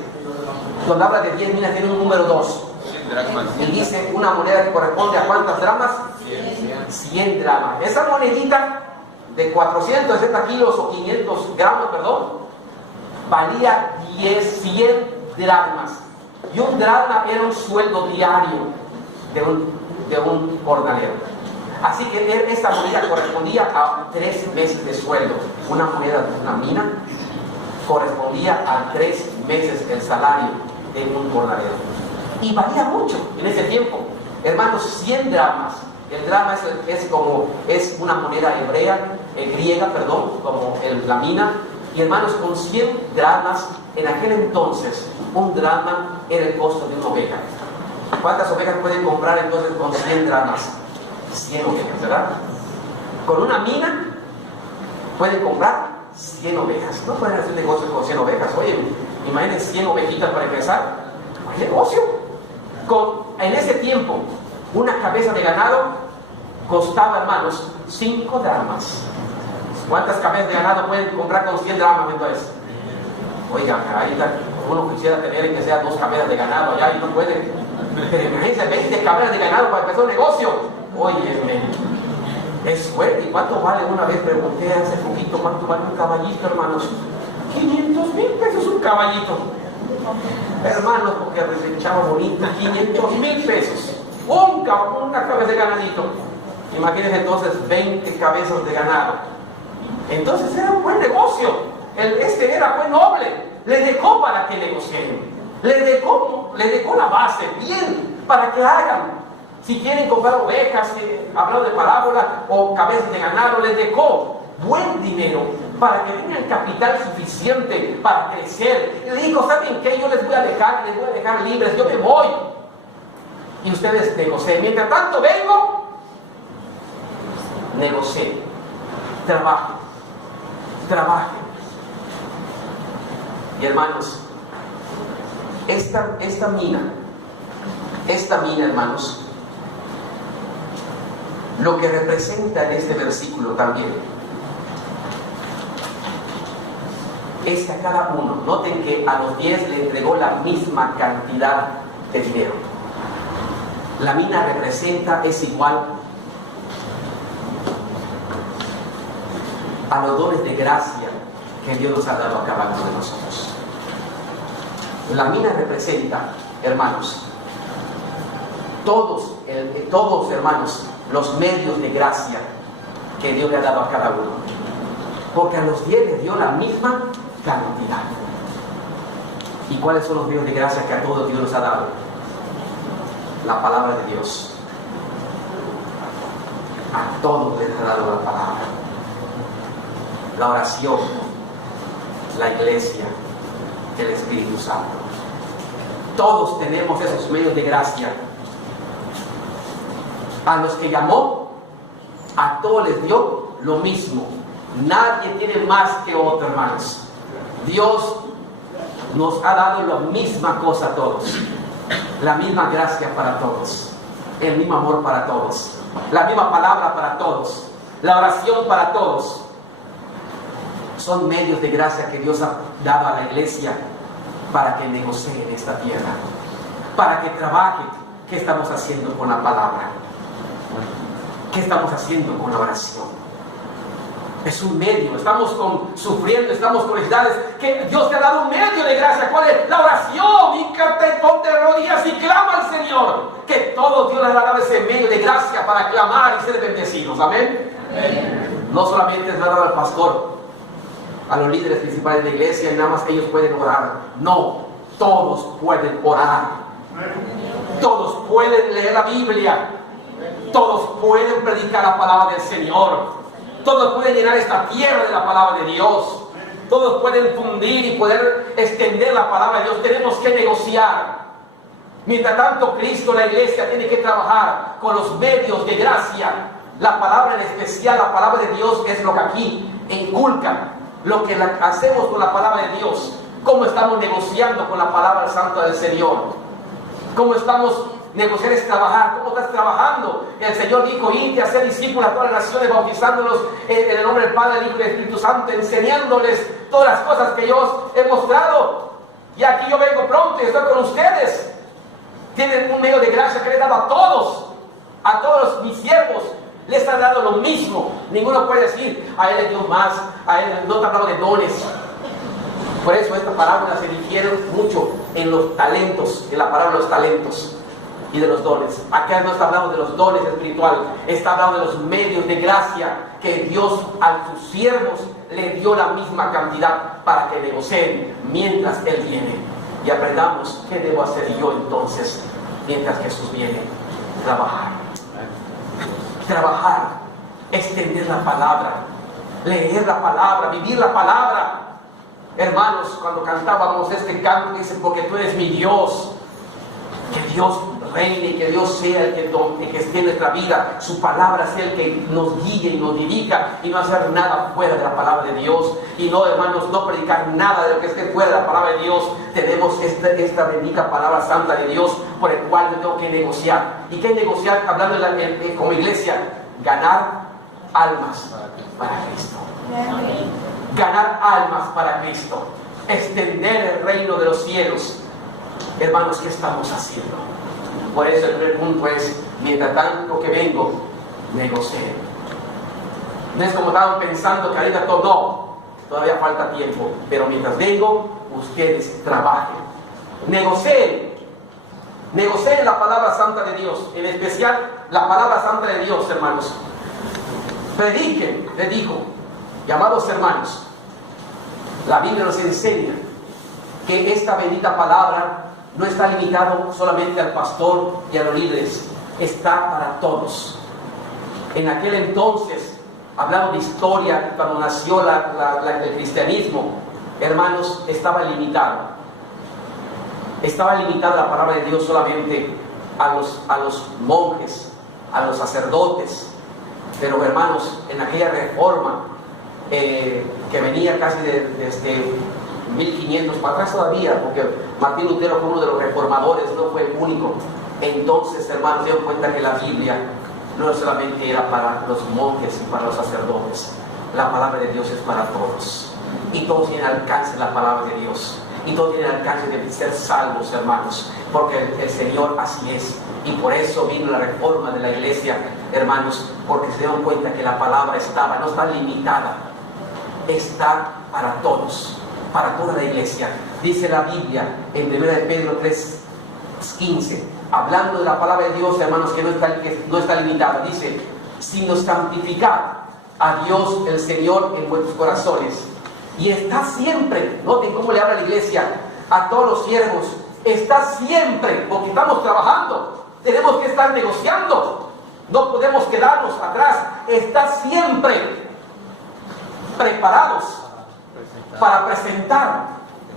cuando habla de 10 minas, tiene un número 2. Y dice una moneda que corresponde a ¿cuántas dramas? 100 dramas. Esa monedita de 460 kilos o 500 gramos, perdón, valía 100 dracmas. Y un dracma era un sueldo diario de un jornalero. Así que esta moneda correspondía a 3 meses de sueldo. Una moneda de una mina correspondía a 3 meses el salario de un jornalero. Y valía mucho en ese tiempo. Hermanos, 100 dracmas. El dracma es una moneda griega, como la mina. Y hermanos, con 100 dracmas, en aquel entonces, un dracma era el costo de una oveja. ¿Cuántas ovejas pueden comprar entonces con 100 dracmas? 100 ovejas, ¿verdad? Con una mina pueden comprar 100 ovejas. No pueden hacer negocio con 100 ovejas. Oye, imagínense 100 ovejitas para empezar. No hay negocio. En ese tiempo, una cabeza de ganado costaba, hermanos, 5 dracmas. ¿Cuántas cabezas de ganado pueden comprar con 100 dracmas entonces? Oiga, ahí uno quisiera tener que sea 2 cabezas de ganado allá y no puede. Pero imagínense 20 cabezas de ganado para empezar un negocio. Oye, es fuerte. ¿Y cuánto vale? Una vez pregunté hace poquito, ¿cuánto vale un caballito, hermanos? 500,000 pesos un caballito. Hermanos, porque desechaba bonito, 500,000 pesos. Una cabeza de ganadito. Imagínense entonces 20 cabezas de ganado. Entonces era un buen negocio. Fue noble. Le dejó para que negocien. Le dejó la base bien para que hagan. Si quieren comprar ovejas, hablando de parábola, o cabezas de ganado, les dejó buen dinero para que tengan capital suficiente para crecer. Y le dijo, ¿saben qué? Yo les voy a dejar libres, yo me voy. Y ustedes negocien. Mientras tanto vengo, negocien. Trabajen. Y hermanos, esta mina, hermanos, lo que representa en este versículo también es que a cada uno, noten que a los 10 le entregó la misma cantidad de dinero. La mina es igual a los dones de gracia que Dios nos ha dado a cada uno de nosotros. La mina representa, hermanos, todos hermanos, los medios de gracia que Dios le ha dado a cada uno. Porque a los 10 les dio la misma cantidad. ¿Y cuáles son los medios de gracia que a todos Dios nos ha dado? La palabra de Dios. A todos les ha dado la palabra. La oración, la iglesia, el Espíritu Santo. Todos tenemos esos medios de gracia. A los que llamó, a todos les dio lo mismo. Nadie tiene más que otro, hermanos. Dios nos ha dado la misma cosa a todos. La misma gracia para todos. El mismo amor para todos. La misma palabra para todos. La oración para todos. Son medios de gracia que Dios ha dado a la iglesia para que negocie en esta tierra, para que trabaje. ¿Qué estamos haciendo con la palabra? ¿Qué estamos haciendo con la oración? Es un medio. Estamos sufriendo, estamos con necesidades, que Dios te ha dado un medio de gracia. ¿Cuál es? La oración. Híncate, ponte de rodillas y clama al Señor. Que todo Dios les ha dado ese medio de gracia para clamar y ser bendecidos. Amén. Amén. No solamente es dado al pastor, a los líderes principales de la iglesia, y nada más ellos pueden orar. No, todos pueden orar. Todos pueden leer la Biblia. Todos pueden predicar la palabra del Señor. Todos pueden llenar esta tierra de la palabra de Dios. Todos pueden fundir y poder extender la palabra de Dios. Tenemos que negociar. Mientras tanto, Cristo, la iglesia, tiene que trabajar con los medios de gracia. La palabra en especial, la palabra de Dios, es lo que aquí inculca. Lo que hacemos con la palabra de Dios. Cómo estamos negociando con la palabra santa del Señor. Cómo estamos negociar es trabajar. ¿Cómo estás trabajando? El Señor dijo, id a ser discípulos a todas las naciones, bautizándolos en el nombre del Padre, del Hijo y del Espíritu Santo, enseñándoles todas las cosas que yo os he mostrado. Y aquí yo vengo pronto y estoy con ustedes. Tienen un medio de gracia que le he dado a todos mis siervos. Les ha dado lo mismo. Ninguno puede decir, a él le dio más, a él no te hablaba de dones. Por eso esta parábola se difiere mucho en los talentos, en la parábola de los talentos y de los dones. Acá no está hablando de los dones espirituales, está hablando de los medios de gracia que Dios a sus siervos le dio la misma cantidad para que negocien mientras Él viene. Y aprendamos qué debo hacer yo entonces mientras Jesús viene. Trabajar, extender la palabra, leer la palabra, vivir la palabra. Hermanos, cuando cantábamos este canto, dicen, porque tú eres mi Dios. Que Dios reine y que Dios sea el que esté en nuestra vida. Su palabra sea el que nos guíe y nos dirija, y no hacer nada fuera de la palabra de Dios. Y no, hermanos, no predicar nada de lo que esté fuera de la palabra de Dios. Tenemos esta bendita palabra santa de Dios, por el cual yo tengo que negociar. ¿Y qué negociar? Hablando como iglesia, ganar almas para Cristo. Ganar almas para Cristo. extender el reino de los cielos. Hermanos, ¿qué estamos haciendo? Por eso el primer punto es, mientras tanto que vengo, negocien. No es como estaban pensando que ahorita todo, no, todavía falta tiempo, pero mientras vengo, ustedes trabajen. Negocien la palabra santa de Dios, en especial la palabra santa de Dios, hermanos. Prediquen, les dijo, llamados hermanos, la Biblia nos enseña que esta bendita palabra no está limitado solamente al pastor y a los líderes, está para todos. En aquel entonces, hablando de historia, cuando nació el cristianismo, hermanos, estaba limitado. Estaba limitada la palabra de Dios solamente a los monjes, a los sacerdotes. Pero hermanos, en aquella reforma que venía casi desde 1500 para atrás todavía, porque Martín Lutero fue uno de los reformadores, no fue el único. Entonces, hermanos, se dieron cuenta que la Biblia no solamente era para los monjes y para los sacerdotes. La palabra de Dios es para todos. Y todos tienen alcance de la palabra de Dios. Y todos tienen alcance de ser salvos, hermanos. Porque el Señor así es. Y por eso vino la reforma de la iglesia, hermanos. Porque se dieron cuenta que la palabra no está limitada. Está para todos. Para toda la iglesia. Dice la Biblia en 1 Pedro 3:15. Hablando de la palabra de Dios, hermanos, que no está limitada. Dice, sino santificad a Dios el Señor en vuestros corazones. Y está siempre, noten cómo le habla a la iglesia, a todos los siervos, está siempre, porque estamos trabajando, tenemos que estar negociando, no podemos quedarnos atrás, está siempre preparados para presentar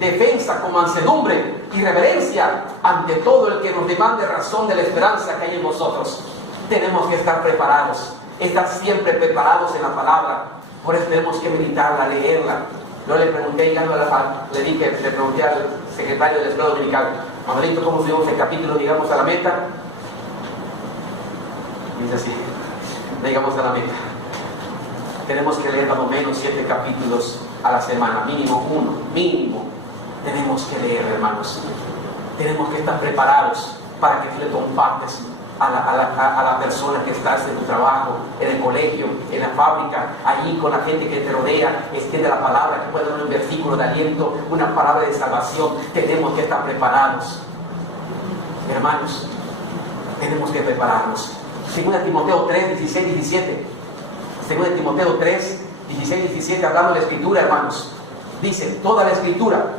defensa con mansedumbre y reverencia ante todo el que nos demande razón de la esperanza que hay en nosotros. Tenemos que estar preparados, estar siempre preparados en la palabra. Por eso tenemos que meditarla, leerla. Yo le pregunté, le pregunté al secretario de la escuela dominical, Manuelito, ¿cómo subimos el capítulo, digamos, a la meta? Dice así, llegamos a la meta. Tenemos que leer más o menos 7 capítulos a la semana, mínimo uno, mínimo. Tenemos que leer, hermanos. Tenemos que estar preparados para que tú le compartes a la persona que estás en tu trabajo, en el colegio, en la fábrica, allí con la gente que te rodea, extiende la palabra, que pueda dar un versículo de aliento, una palabra de salvación. Tenemos que estar preparados. Hermanos, tenemos que prepararnos. 2 Timoteo 3, 16, 17. 2 Timoteo 3, 16, 17, hablando de la Escritura, hermanos. Dice, toda la Escritura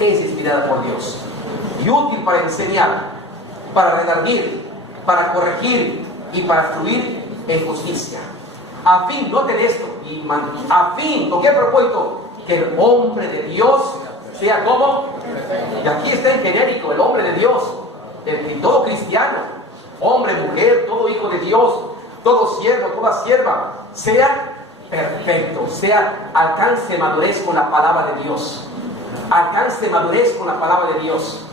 es inspirada por Dios y útil para enseñar, para redarguir, para corregir y para instruir en justicia. A fin, noten esto, a fin, ¿con qué propósito? Que el hombre de Dios sea como, y aquí está en genérico, el hombre de Dios, todo cristiano, hombre, mujer, todo hijo de Dios, todo siervo, toda sierva, sea perfecto, alcance madurez con la palabra de Dios. Alcance madurez con la palabra de Dios.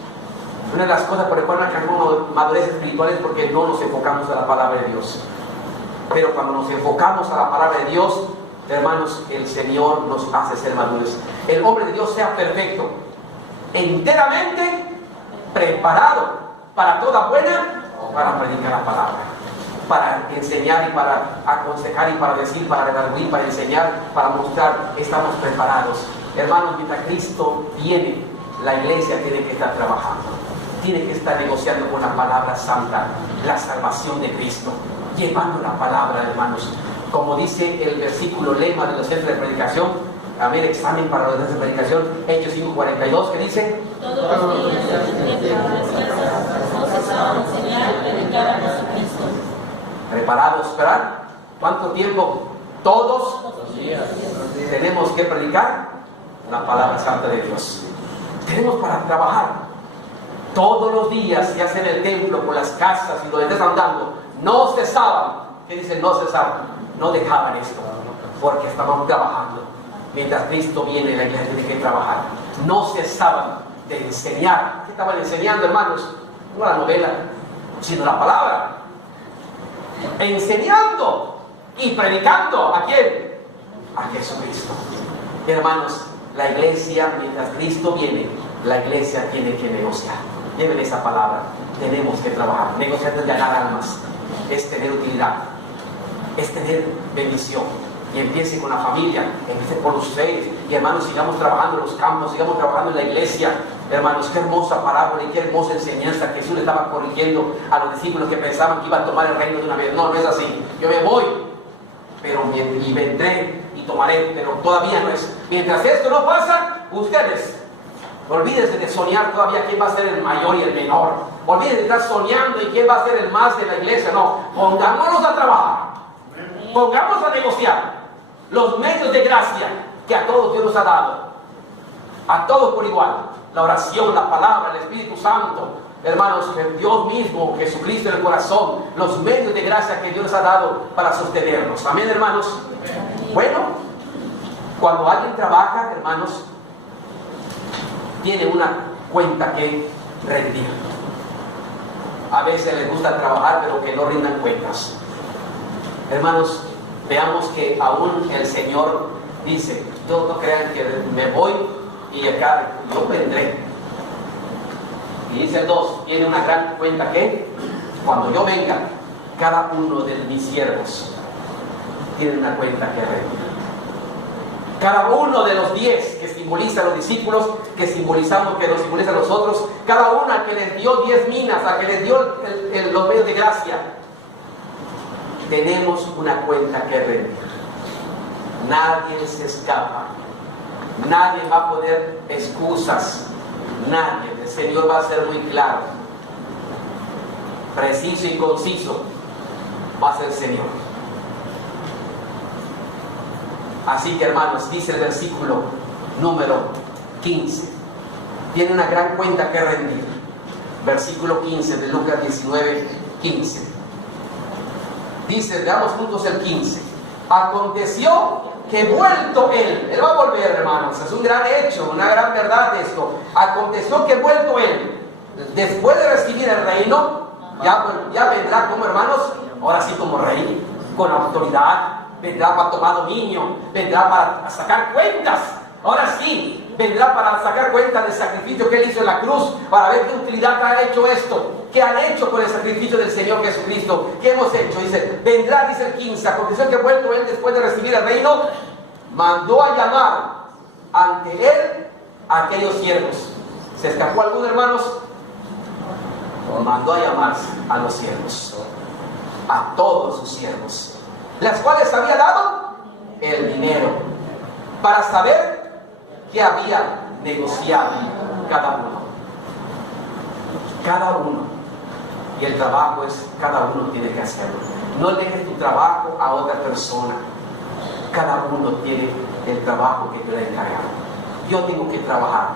Una de las cosas por las cuales no alcanzamos madurez espiritual es porque no nos enfocamos a la palabra de Dios. Pero cuando nos enfocamos a la palabra de Dios, hermanos, el Señor nos hace ser maduros. El hombre de Dios sea perfecto, enteramente preparado para toda buena, para predicar la palabra, para enseñar y para aconsejar y para decir, para redarguir, para enseñar, para mostrar. Estamos preparados. Hermanos, mientras Cristo viene, la iglesia tiene que estar trabajando, tiene que estar negociando con la palabra santa, la salvación de Cristo, llevando la palabra, hermanos. Como dice el versículo lema de los centros de predicación, a ver, examen para los centros de predicación, Hechos 5:42, que dice: todos los días nos estaban enseñando a predicar a Jesucristo. ¿Preparados para cuánto tiempo? Todos los días tenemos que predicar la palabra santa de Dios. Tenemos para trabajar todos los días, ya sea en el templo, con las casas y donde estés andando. No cesaban. ¿Qué dice? No cesaban, no dejaban esto, porque estaban trabajando. Mientras Cristo viene, la iglesia tiene que trabajar. No cesaban de enseñar. ¿Qué estaban enseñando, hermanos? No la novela, sino la palabra. Enseñando y predicando. ¿A quién? A Jesucristo. Hermanos, la iglesia, mientras Cristo viene, la iglesia tiene que negociar. Lleven esa palabra. Tenemos que trabajar. Negociar es ganar almas, es tener utilidad, es tener bendición. Y empiece con la familia, empiece por ustedes. Y hermanos, sigamos trabajando en los campos, sigamos trabajando en la iglesia. Hermanos, qué hermosa parábola y qué hermosa enseñanza. Jesús le estaba corrigiendo a los discípulos que pensaban que iba a tomar el reino de una vez. No, no es así. Yo me voy, pero y vendré y tomaré, pero todavía no es. Mientras esto no pasa, ustedes olvídense de soñar todavía quién va a ser el mayor y el menor. Olvídense de estar soñando y quién va a ser el más de la iglesia. No, pongámonos a trabajar, pongamos a negociar los medios de gracia que a todos Dios nos ha dado, a todos por igual. La oración, la palabra, el Espíritu Santo, hermanos, que Dios mismo, Jesucristo en el corazón, los medios de gracia que Dios nos ha dado para sostenernos. Amén, hermanos. Bueno, cuando alguien trabaja, hermanos, tiene una cuenta que rendir. A veces les gusta trabajar, pero que no rindan cuentas. Hermanos, veamos que aún el Señor dice: yo no crean que me voy y acá yo vendré. Y dice el 2, tiene una gran cuenta que cuando yo venga, cada uno de mis siervos tiene una cuenta que rendir. Cada uno de los 10 que simboliza a los discípulos, que simbolizamos, que nos simboliza a nosotros, cada uno al que les dio 10 minas, al que les dio los medios de gracia, tenemos una cuenta que rendir. Nadie se escapa, nadie va a poner excusas, nadie. El Señor va a ser muy claro, preciso y conciso va a ser el Señor. Así que, hermanos, dice el versículo número 15, tiene una gran cuenta que rendir. Versículo 15 de Lucas 19, 15. Dice, veamos juntos el 15. Aconteció que vuelto él va a volver, hermanos, es un gran hecho, una gran verdad esto. Aconteció que vuelto él, después de recibir el reino, ya vendrá como, hermanos, ahora sí como rey, con autoridad. Vendrá para tomar dominio, vendrá para sacar cuentas. Ahora sí, vendrá para sacar cuentas del sacrificio que él hizo en la cruz, para ver qué utilidad ha hecho esto, qué han hecho con el sacrificio del Señor Jesucristo, qué hemos hecho. Dice, vendrá, dice el 15, aconteció que vuelto él después de recibir el reino, mandó a llamar ante él a aquellos siervos. ¿Se escapó alguno, hermanos? Mandó a llamar a los siervos, a todos sus siervos, las cuales había dado el dinero, para saber qué había negociado cada uno. Cada uno. Y el trabajo es, cada uno tiene que hacerlo. No dejes tu trabajo a otra persona. Cada uno tiene el trabajo que te le ha encargado. Yo tengo que trabajar.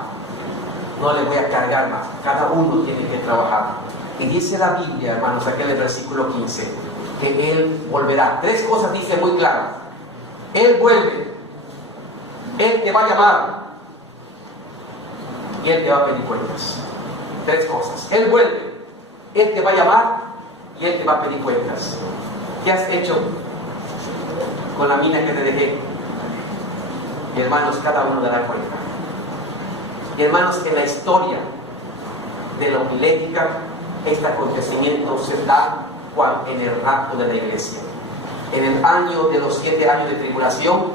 No le voy a cargar más. Cada uno tiene que trabajar. Y dice la Biblia, hermanos, aquí en el versículo 15, que Él volverá. 3 cosas dice muy claras. Él vuelve, Él te va a llamar y Él te va a pedir cuentas. 3 cosas. Él vuelve, Él te va a llamar y Él te va a pedir cuentas. ¿Qué has hecho con la mina que te dejé? Y hermanos, cada uno dará cuenta. Y hermanos, en la historia de la homilética, este acontecimiento se da en el rapto de la iglesia. En el año de los 7 años de tribulación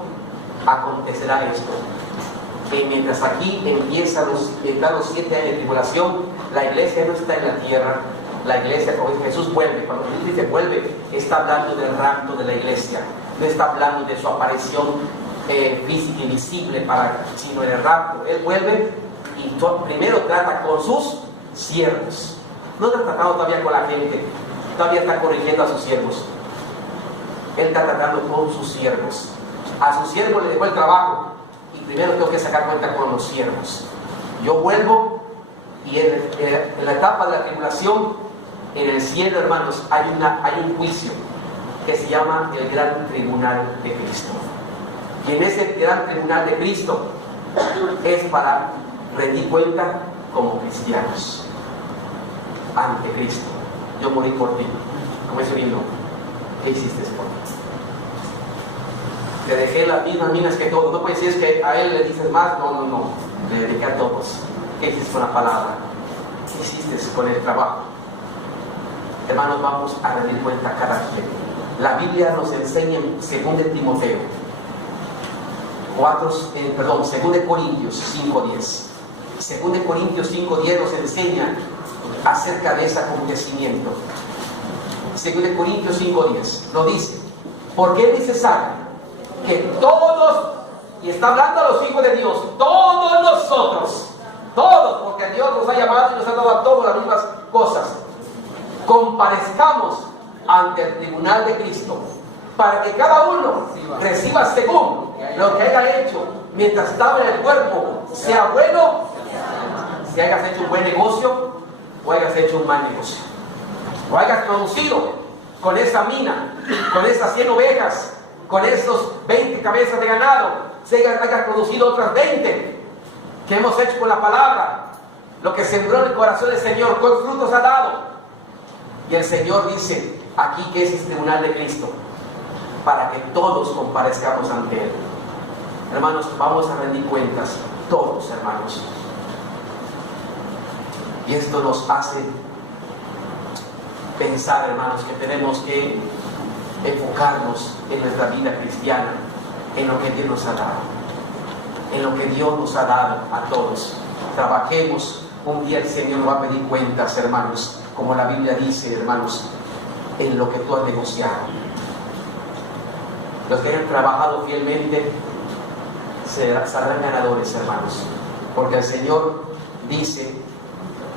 acontecerá esto. Y mientras aquí entran los 7 años de tribulación, la iglesia no está en la tierra. La iglesia, como Jesús vuelve. Cuando Jesús dice vuelve, está hablando del rapto de la iglesia. No está hablando de su aparición física y visible, sino en el rapto. Él vuelve y primero trata con sus siervos. No está tratando todavía con la gente. Todavía está corrigiendo a sus siervos. Él está tratando con sus siervos. A sus siervos le dejó el trabajo y primero tengo que sacar cuenta con los siervos. Yo vuelvo y en la etapa de la tribulación, en el cielo, hermanos, hay un juicio que se llama el Gran Tribunal de Cristo. Y en ese Gran Tribunal de Cristo es para rendir cuenta como cristianos ante Cristo. Yo morí por ti. Como ese vino, ¿qué hiciste por mí? te dejé las mismas minas que todos. No puedes decir que a él le dices más, no, le dediqué a todos. ¿Qué hiciste con la palabra? ¿Qué hiciste con el trabajo? Hermanos, vamos a rendir cuenta cada quien. La Biblia nos enseña en 2 Timoteo 2 Corintios 5:10. 2 Corintios 5:10 nos enseña acerca de ese acontecimiento. 2 Corintios 5:10 lo dice: porque es necesario que todos, y está hablando a los hijos de Dios, todos nosotros, todos, porque Dios nos ha llamado y nos ha dado a todos las mismas cosas, comparezcamos ante el tribunal de Cristo, para que cada uno reciba según lo que haya hecho mientras estaba en el cuerpo, sea bueno, si hayas hecho un buen negocio o hayas hecho un mal negocio, o hayas producido con esa mina, con esas 100 ovejas, con esos 20 cabezas de ganado, si hayas producido otras 20 que hemos hecho con la palabra, lo que sembró en el corazón del Señor, con frutos ha dado. Y el Señor dice aquí que es el tribunal de Cristo, para que todos comparezcamos ante Él. Hermanos, vamos a rendir cuentas, todos, hermanos. Y esto nos hace pensar, hermanos, que tenemos que enfocarnos en nuestra vida cristiana, en lo que Dios nos ha dado, en lo que Dios nos ha dado a todos. Trabajemos, un día el Señor nos va a pedir cuentas, hermanos, como la Biblia dice, hermanos, en lo que tú has negociado. Los que hayan trabajado fielmente saldrán ganadores, hermanos, porque el Señor dice,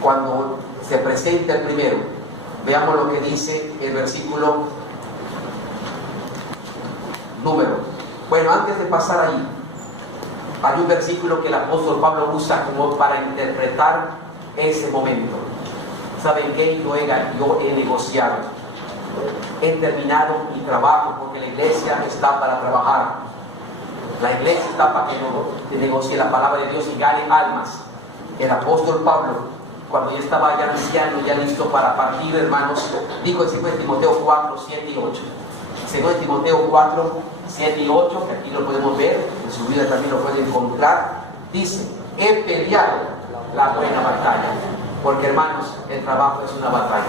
cuando se presenta el primero, veamos lo que dice el versículo bueno, antes de pasar ahí, hay un versículo que el apóstol Pablo usa como para interpretar ese momento. ¿Saben qué? Yo he negociado, he terminado mi trabajo, porque la iglesia está para trabajar. La iglesia está para que negocie la palabra de Dios y gane almas. El apóstol Pablo, cuando ya estaba ya anciano, ya listo para partir, hermanos, dijo en 2 Timoteo 4, 7 y 8. 2 Timoteo 4, 7 y 8, que aquí lo podemos ver, en su vida también lo pueden encontrar. Dice: he peleado la buena batalla. Porque, hermanos, el trabajo es una batalla.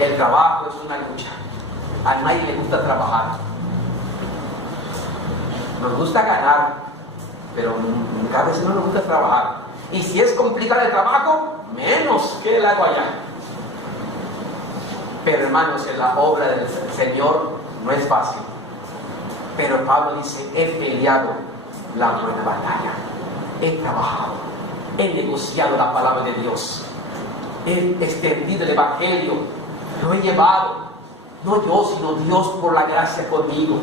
El trabajo es una lucha. A nadie le gusta trabajar. Nos gusta ganar, pero cada vez no nos gusta trabajar. Y si es complicado el trabajo, menos que el agua allá. Pero, hermanos, en la obra del Señor no es fácil. Pero Pablo dice: he peleado la buena batalla. He trabajado. He negociado la palabra de Dios. He extendido el evangelio. Lo he llevado. No yo, sino Dios por la gracia conmigo.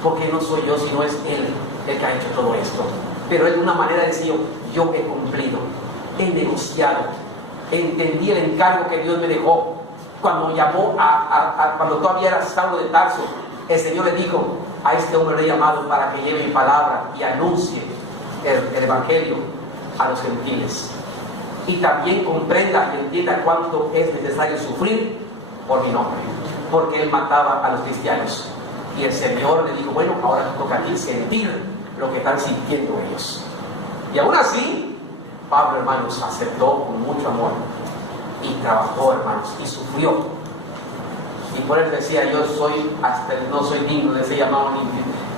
Porque no soy yo, sino es Él el que ha hecho todo esto. Pero Él de una manera decía: yo he cumplido. He negociado. Entendí el encargo que Dios me dejó. Cuando llamó cuando todavía era Saulo de Tarso, el Señor le dijo: a este hombre le he llamado para que lleve mi palabra y anuncie el evangelio a los gentiles, y también comprenda y entienda cuánto es necesario sufrir por mi nombre, porque él mataba a los cristianos. Y el Señor le dijo: bueno, ahora te toca a ti sentir lo que están sintiendo ellos. Y aún así, Pablo, hermanos, aceptó con mucho amor y trabajó, hermanos, y sufrió. Y por eso decía: yo no soy digno de ser llamado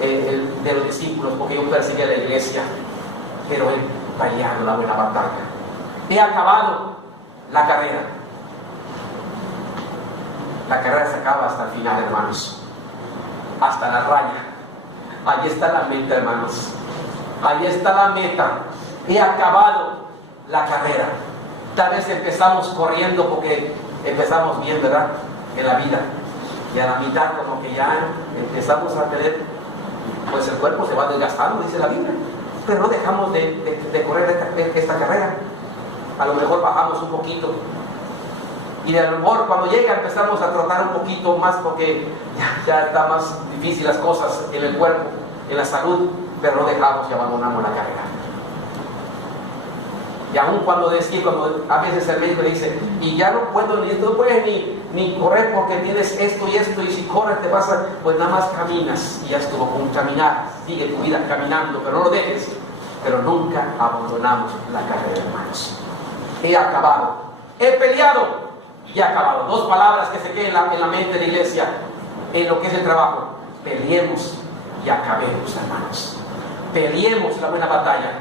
de los discípulos, porque yo perseguí a la iglesia, pero él peleando la buena batalla. He acabado la carrera. La carrera se acaba hasta el final, hermanos, hasta la raya. Allí está la meta, hermanos. Allí está la meta. He acabado la carrera. Tal vez empezamos corriendo porque empezamos bien, ¿verdad?, en la vida, y a la mitad como que ya empezamos a tener, pues el cuerpo se va desgastando, dice la Biblia, pero no dejamos de correr esta carrera. A lo mejor bajamos un poquito, y a lo mejor cuando llega empezamos a trotar un poquito más, porque ya está más difícil las cosas en el cuerpo, en la salud, pero no dejamos y abandonamos la carrera. Y aún cuando a veces el médico le dice, y ya no puedes ni correr porque tienes esto y esto, y si corres te pasa, pues nada más caminas, y ya estuvo con caminar, sigue tu vida caminando, pero no lo dejes. Pero nunca abandonamos la carrera, hermanos. He acabado, he peleado y he acabado. Dos palabras que se queden en la mente de la iglesia, en lo que es el trabajo: peleemos y acabemos, hermanos. Peleemos la buena batalla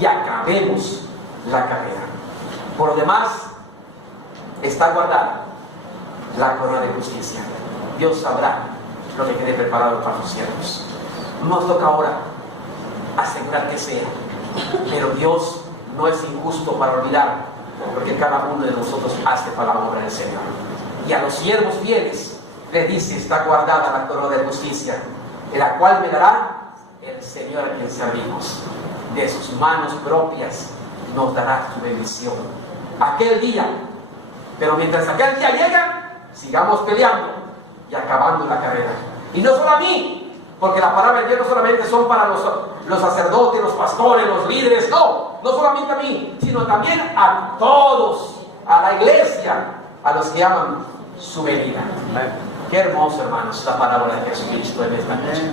y acabemos la carrera. Por lo demás, está guardada la corona de justicia. Dios sabrá lo que tiene preparado para sus siervos. Nos toca ahora asegurar que sea, pero Dios no es injusto para olvidar, porque cada uno de nosotros hace para la obra del Señor. Y a los siervos fieles le dice: está guardada la corona de justicia, en la cual me dará el Señor a quien servimos. De sus manos propias nos dará su bendición aquel día. Pero mientras aquel día llega, sigamos peleando y acabando la carrera. Y no solo a mí, porque la palabra de Dios no solamente son para los sacerdotes, los pastores, los líderes, no solamente a mí, sino también a todos, a la iglesia, a los que aman su venida. Qué hermoso, hermanos, la palabra de Jesucristo en esta noche.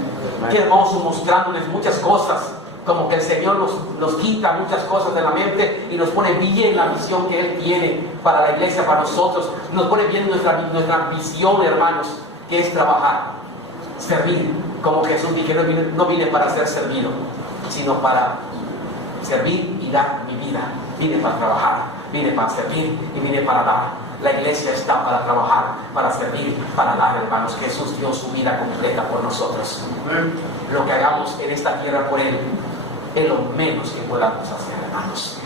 Qué hermoso, mostrándoles muchas cosas, como que el Señor nos quita muchas cosas de la mente y nos pone bien la visión que Él tiene para la iglesia, para nosotros. Nos pone bien nuestra visión, hermanos, que es trabajar, servir, como Jesús dijo: no vine para ser servido, sino para servir y dar mi vida. Vine para trabajar, vine para servir y vine para dar. La iglesia está para trabajar, para servir, para dar, hermanos. Jesús dio su vida completa por nosotros. Lo que hagamos en esta tierra por Él es lo menos que podamos hacer, hermanos.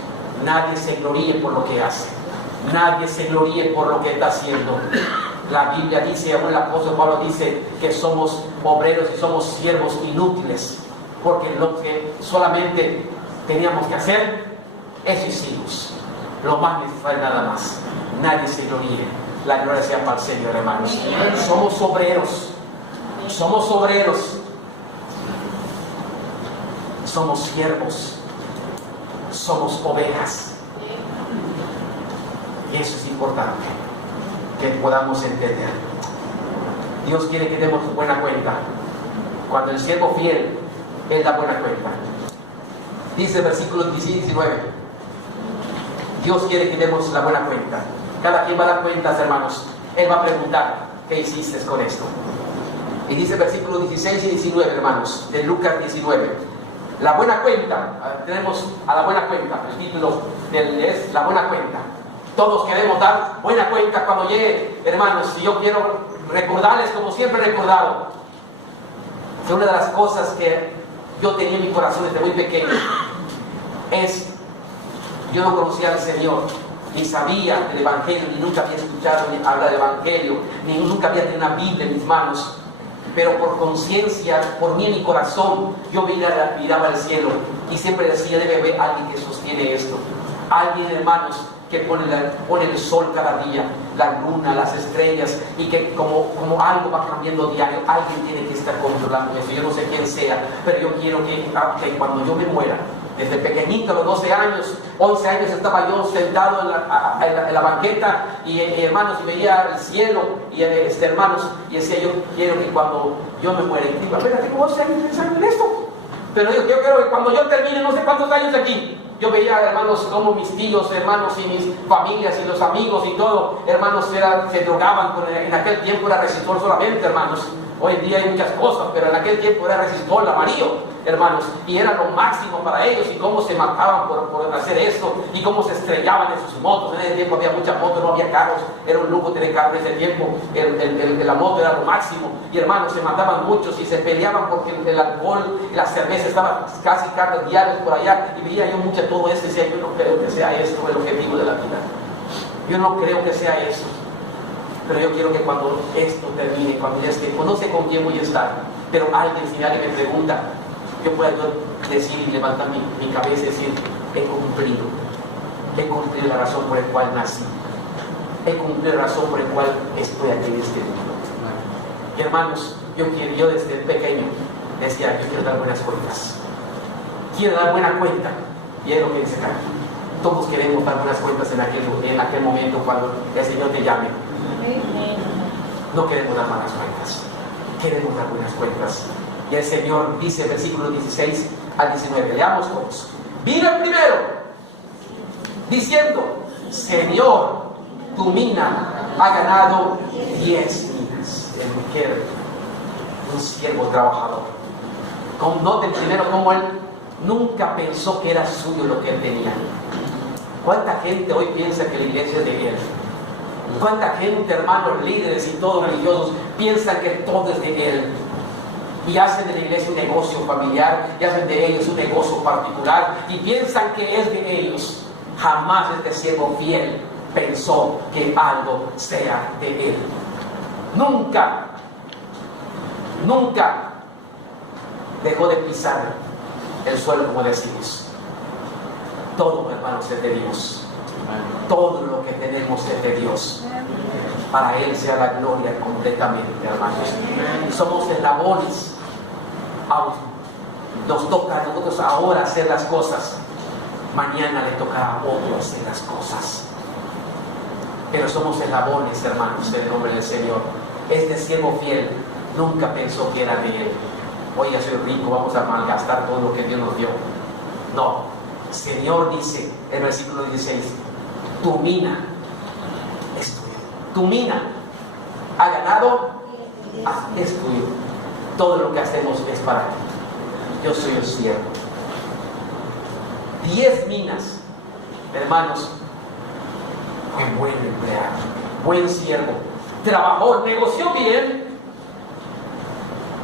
Nadie se gloríe por lo que hace, nadie se gloríe por lo que está haciendo. La Biblia dice, aún el apóstol Pablo dice, que somos obreros y somos siervos inútiles, porque lo que solamente teníamos que hacer, eso hicimos. Lo más necesario, nada más. Nadie se gloríe. La gloria sea para el Señor, hermanos. Somos obreros, somos siervos, somos ovejas. Y eso es importante que podamos entender. Dios quiere que demos buena cuenta. Cuando el siervo fiel, Él da buena cuenta. Dice versículos 17 y 19. Dios quiere que demos la buena cuenta. Cada quien va a dar cuentas, hermanos. Él va a preguntar: ¿qué hiciste con esto? Y dice versículos 16 y 19, hermanos, de Lucas 19. La buena cuenta. Tenemos a la buena cuenta. El título es la buena cuenta. Todos queremos dar buena cuenta cuando llegue, hermanos. Y yo quiero recordarles, como siempre he recordado, que una de las cosas que yo tenía en mi corazón desde muy pequeño es: yo no conocía al Señor, ni sabía del Evangelio, ni nunca había escuchado ni hablar del Evangelio, ni nunca había tenido una Biblia en mis manos. Pero por conciencia, por mí en mi corazón, yo miraba al cielo y siempre decía: debe haber alguien que sostiene esto. Alguien, hermanos, que pone el sol cada día, la luna, las estrellas, y que como algo va cambiando diario, alguien tiene que estar controlando eso. Yo no sé quién sea, pero yo quiero que cuando yo me muera, desde pequeñito, a los 12 años, 11 años, estaba yo sentado en la banqueta y hermanos, y veía el cielo y hermanos, y decía: yo quiero que cuando yo me muera, y digo: apenas tengo 12 años pensando en esto, pero yo quiero que cuando yo termine no sé cuántos años aquí, yo veía, hermanos, como mis tíos, hermanos, y mis familias y los amigos y todo, hermanos, se drogaban. En aquel tiempo era resistol solamente, hermanos. Hoy en día hay muchas cosas, pero en aquel tiempo era resistol amarillo, hermanos, y era lo máximo para ellos. Y cómo se mataban por hacer esto, y cómo se estrellaban en sus motos. En ese tiempo había muchas motos, no había carros, era un lujo tener carros en ese tiempo. La moto era lo máximo, y hermanos, se mataban muchos y se peleaban porque el alcohol y la cerveza estaban casi cada diarios por allá. Y veía yo mucho todo esto y decía: yo no creo que sea esto el objetivo de la vida, yo no creo que sea eso. Pero yo quiero que cuando esto termine, cuando ya esté, pues no sé con quién voy a estar, pero alguien final y me pregunta, yo puedo decir y levantar mi cabeza y decir: he cumplido la razón por la cual nací, he cumplido la razón por la cual estoy aquí en este mundo. Y hermanos, yo desde pequeño decía: yo quiero dar buenas cuentas, quiero dar buena cuenta. Y es lo que dice acá: Todos queremos dar buenas cuentas en aquel momento cuando el Señor te llame. No queremos dar malas cuentas, queremos dar buenas cuentas. Y el Señor dice, versículos 16 al 19, leamos todos. Vino el primero, diciendo, Señor, tu mina ha ganado 10 minas. Un siervo trabajador. Noten primero cómo él nunca pensó que era suyo lo que él tenía. ¿Cuánta gente hoy piensa que la iglesia es de él? ¿Cuánta gente, hermanos, líderes y todos religiosos, piensan que todo es de él? Y hacen de la iglesia un negocio familiar, y hacen de ellos un negocio particular, y piensan que es de ellos. Jamás este siervo fiel pensó que algo sea de él. Nunca dejó de pisar el suelo, como decimos. Todo, hermanos, es de Dios. Todo lo que tenemos es de Dios. Para Él sea la gloria completamente, hermanos. Y somos eslabones. Nos toca a nosotros ahora hacer las cosas. Mañana le tocará a otro hacer las cosas. Pero somos eslabones, hermanos, en el nombre del Señor. Este siervo fiel nunca pensó que era de él. Oiga, soy rico, vamos a malgastar todo lo que Dios nos dio. No. El Señor dice en el versículo 16, tu mina es tuya. Tu mina ha ganado, es tuyo. Todo lo que hacemos es para ti. Yo soy el siervo. 10 minas, hermanos. Fue buen empleado, buen siervo. Trabajó, negoció bien.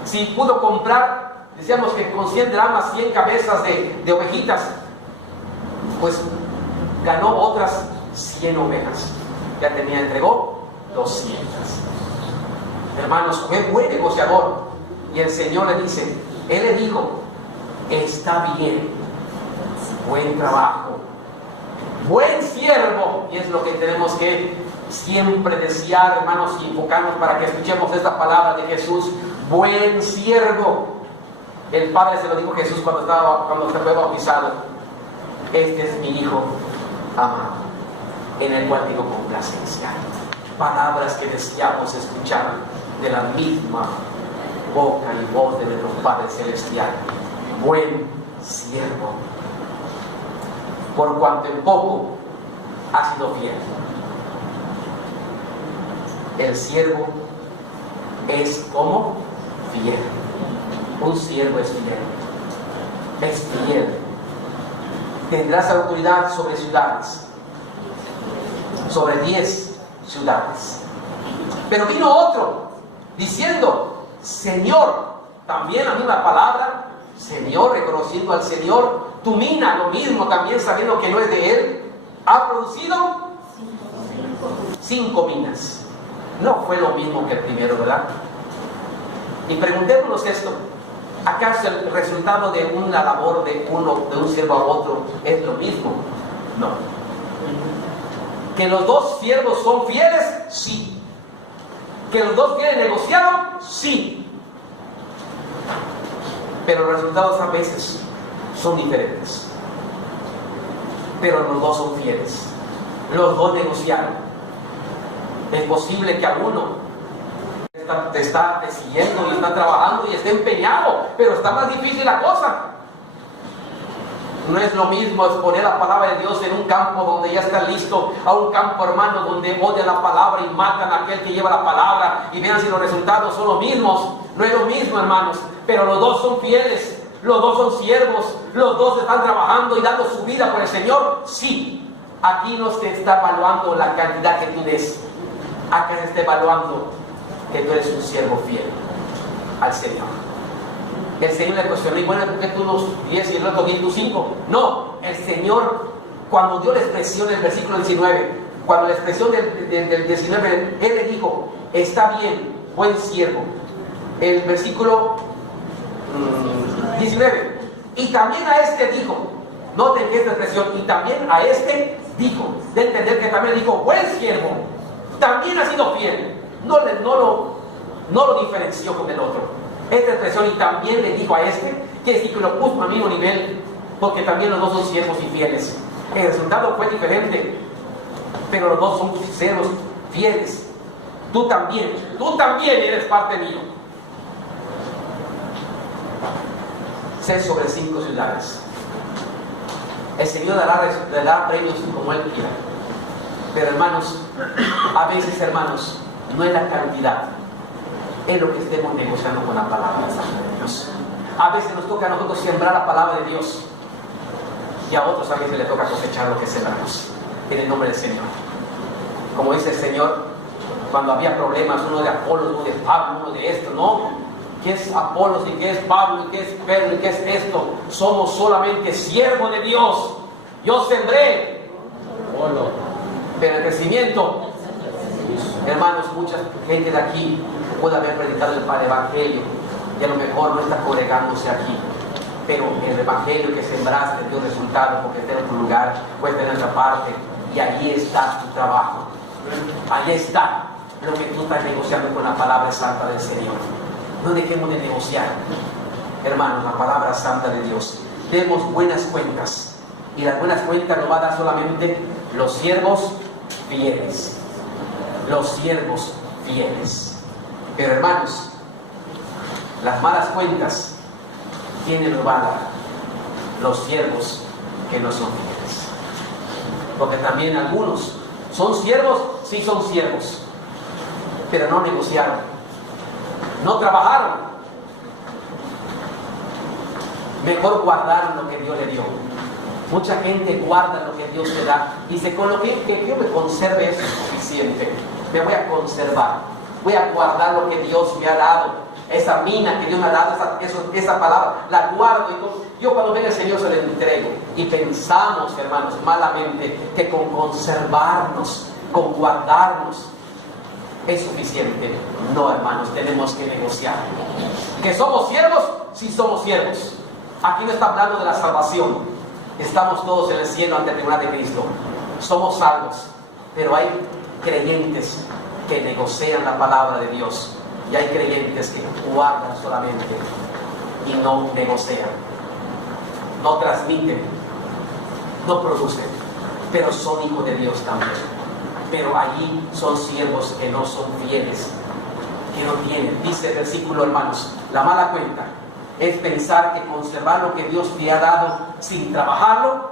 Si pudo comprar, decíamos que con 100 dramas, 100 cabezas de ovejitas, pues ganó otras 100 ovejas. Ya entregó 200. Hermanos, fue buen negociador. Y el Señor le dice, Él le dijo, está bien, buen trabajo, buen siervo. Y es lo que tenemos que siempre desear, hermanos, y enfocarnos para que escuchemos esta palabra de Jesús, buen siervo. El Padre se lo dijo a Jesús cuando se fue bautizado. Este es mi Hijo amado, en el cual tengo complacencia. Palabras que deseamos escuchar de la misma boca y voz de nuestro Padre Celestial. Buen siervo, por cuanto en poco ha sido fiel. El siervo es como fiel. Un siervo es fiel. Es fiel. Tendrás autoridad sobre ciudades, sobre 10 ciudades. Pero vino otro diciendo, Señor, también la misma palabra, Señor, reconociendo al Señor, tu mina, lo mismo, también sabiendo que no es de él, ha producido 5 minas. No fue lo mismo que el primero, ¿verdad? Y preguntémonos esto, ¿acaso el resultado de una labor de un siervo a otro es lo mismo? No. ¿Que los dos siervos son fieles? Sí. ¿Que los dos fieles negociaron? Sí. Pero los resultados a veces son diferentes. Pero los dos son fieles. Los dos negociaron. Es posible que alguno te está persiguiendo y está trabajando y está empeñado, pero está más difícil la cosa. No es lo mismo exponer la palabra de Dios en un campo donde ya está listo, a un campo, hermano, donde odian la palabra y matan a aquel que lleva la palabra y vean si los resultados son los mismos. No es lo mismo, hermanos, pero los dos son fieles, los dos son siervos, los dos están trabajando y dando su vida por el Señor. Sí, aquí no se está evaluando la cantidad que tú des, acá se está evaluando que tú eres un siervo fiel al Señor. El Señor le cuestionó, y bueno, ¿por qué tú los 10 y el otro 10 y tú 5? No, el Señor, cuando dio la expresión en el versículo 19, cuando la expresión del 19, Él le dijo, está bien, buen siervo. El versículo 19, y también a este dijo, noten que esta expresión, y también a este dijo, de entender que también dijo, buen siervo, también ha sido fiel. No lo diferenció con el otro. Esta expresión, y también le dijo a este, que sí que lo puso al mismo nivel, porque también los dos son siervos y fieles. El resultado fue diferente, pero los dos son sinceros, fieles. Tú también eres parte mío. Sé sobre 5 ciudades. El Señor dará premios como Él quiera. Pero hermanos, a veces, hermanos, no es la cantidad, es lo que estemos negociando con la palabra de Dios. A veces nos toca a nosotros sembrar la palabra de Dios, y a otros a veces les toca cosechar lo que sembramos, en el nombre del Señor. Como dice el Señor, cuando había problemas, uno de Apolos, uno de Pablo, uno de esto, ¿no? ¿Qué es Apolos y qué es Pablo y qué es Pedro y qué es esto? Somos solamente siervos de Dios. Yo sembré, pero el crecimiento, hermanos, mucha gente de aquí puede haber predicado el Evangelio y a lo mejor no está congregándose aquí, pero el Evangelio que sembraste dio resultado porque está en otro lugar, puede estar en otra parte, y allí está tu trabajo. Allí está lo que tú estás negociando con la palabra santa del Señor. No dejemos de negociar, hermanos, la palabra santa de Dios. Demos buenas cuentas, y las buenas cuentas nos va a dar solamente los siervos fieles. Los siervos fieles. Pero hermanos, las malas cuentas, ¿quiénes nos van a dar? Los siervos que no son fieles. Porque también algunos son siervos, sí son siervos, pero no negociaron, no trabajaron. Mejor guardar lo que Dios le dio. Mucha gente guarda lo que Dios le da. Dice, con lo que yo me conserve eso es suficiente. Me voy a conservar. Voy a guardar lo que Dios me ha dado. Esa mina que Dios me ha dado, esa palabra, la guardo. Y yo cuando venga el Señor se la entrego. Y pensamos, hermanos, malamente, que con conservarnos, con guardarnos, es suficiente. No, hermanos, tenemos que negociar. ¿Que somos siervos? Sí somos siervos. Aquí no está hablando de la salvación. Estamos todos en el cielo ante el tribunal de Cristo. Somos salvos. Pero hay creyentes que negocian la palabra de Dios. Y hay creyentes que guardan solamente y no negocian. No transmiten. No producen. Pero son hijos de Dios también. Pero allí son siervos que no son fieles. Que no tienen. Dice el versículo, hermanos, la mala cuenta es pensar que conservar lo que Dios te ha dado sin trabajarlo,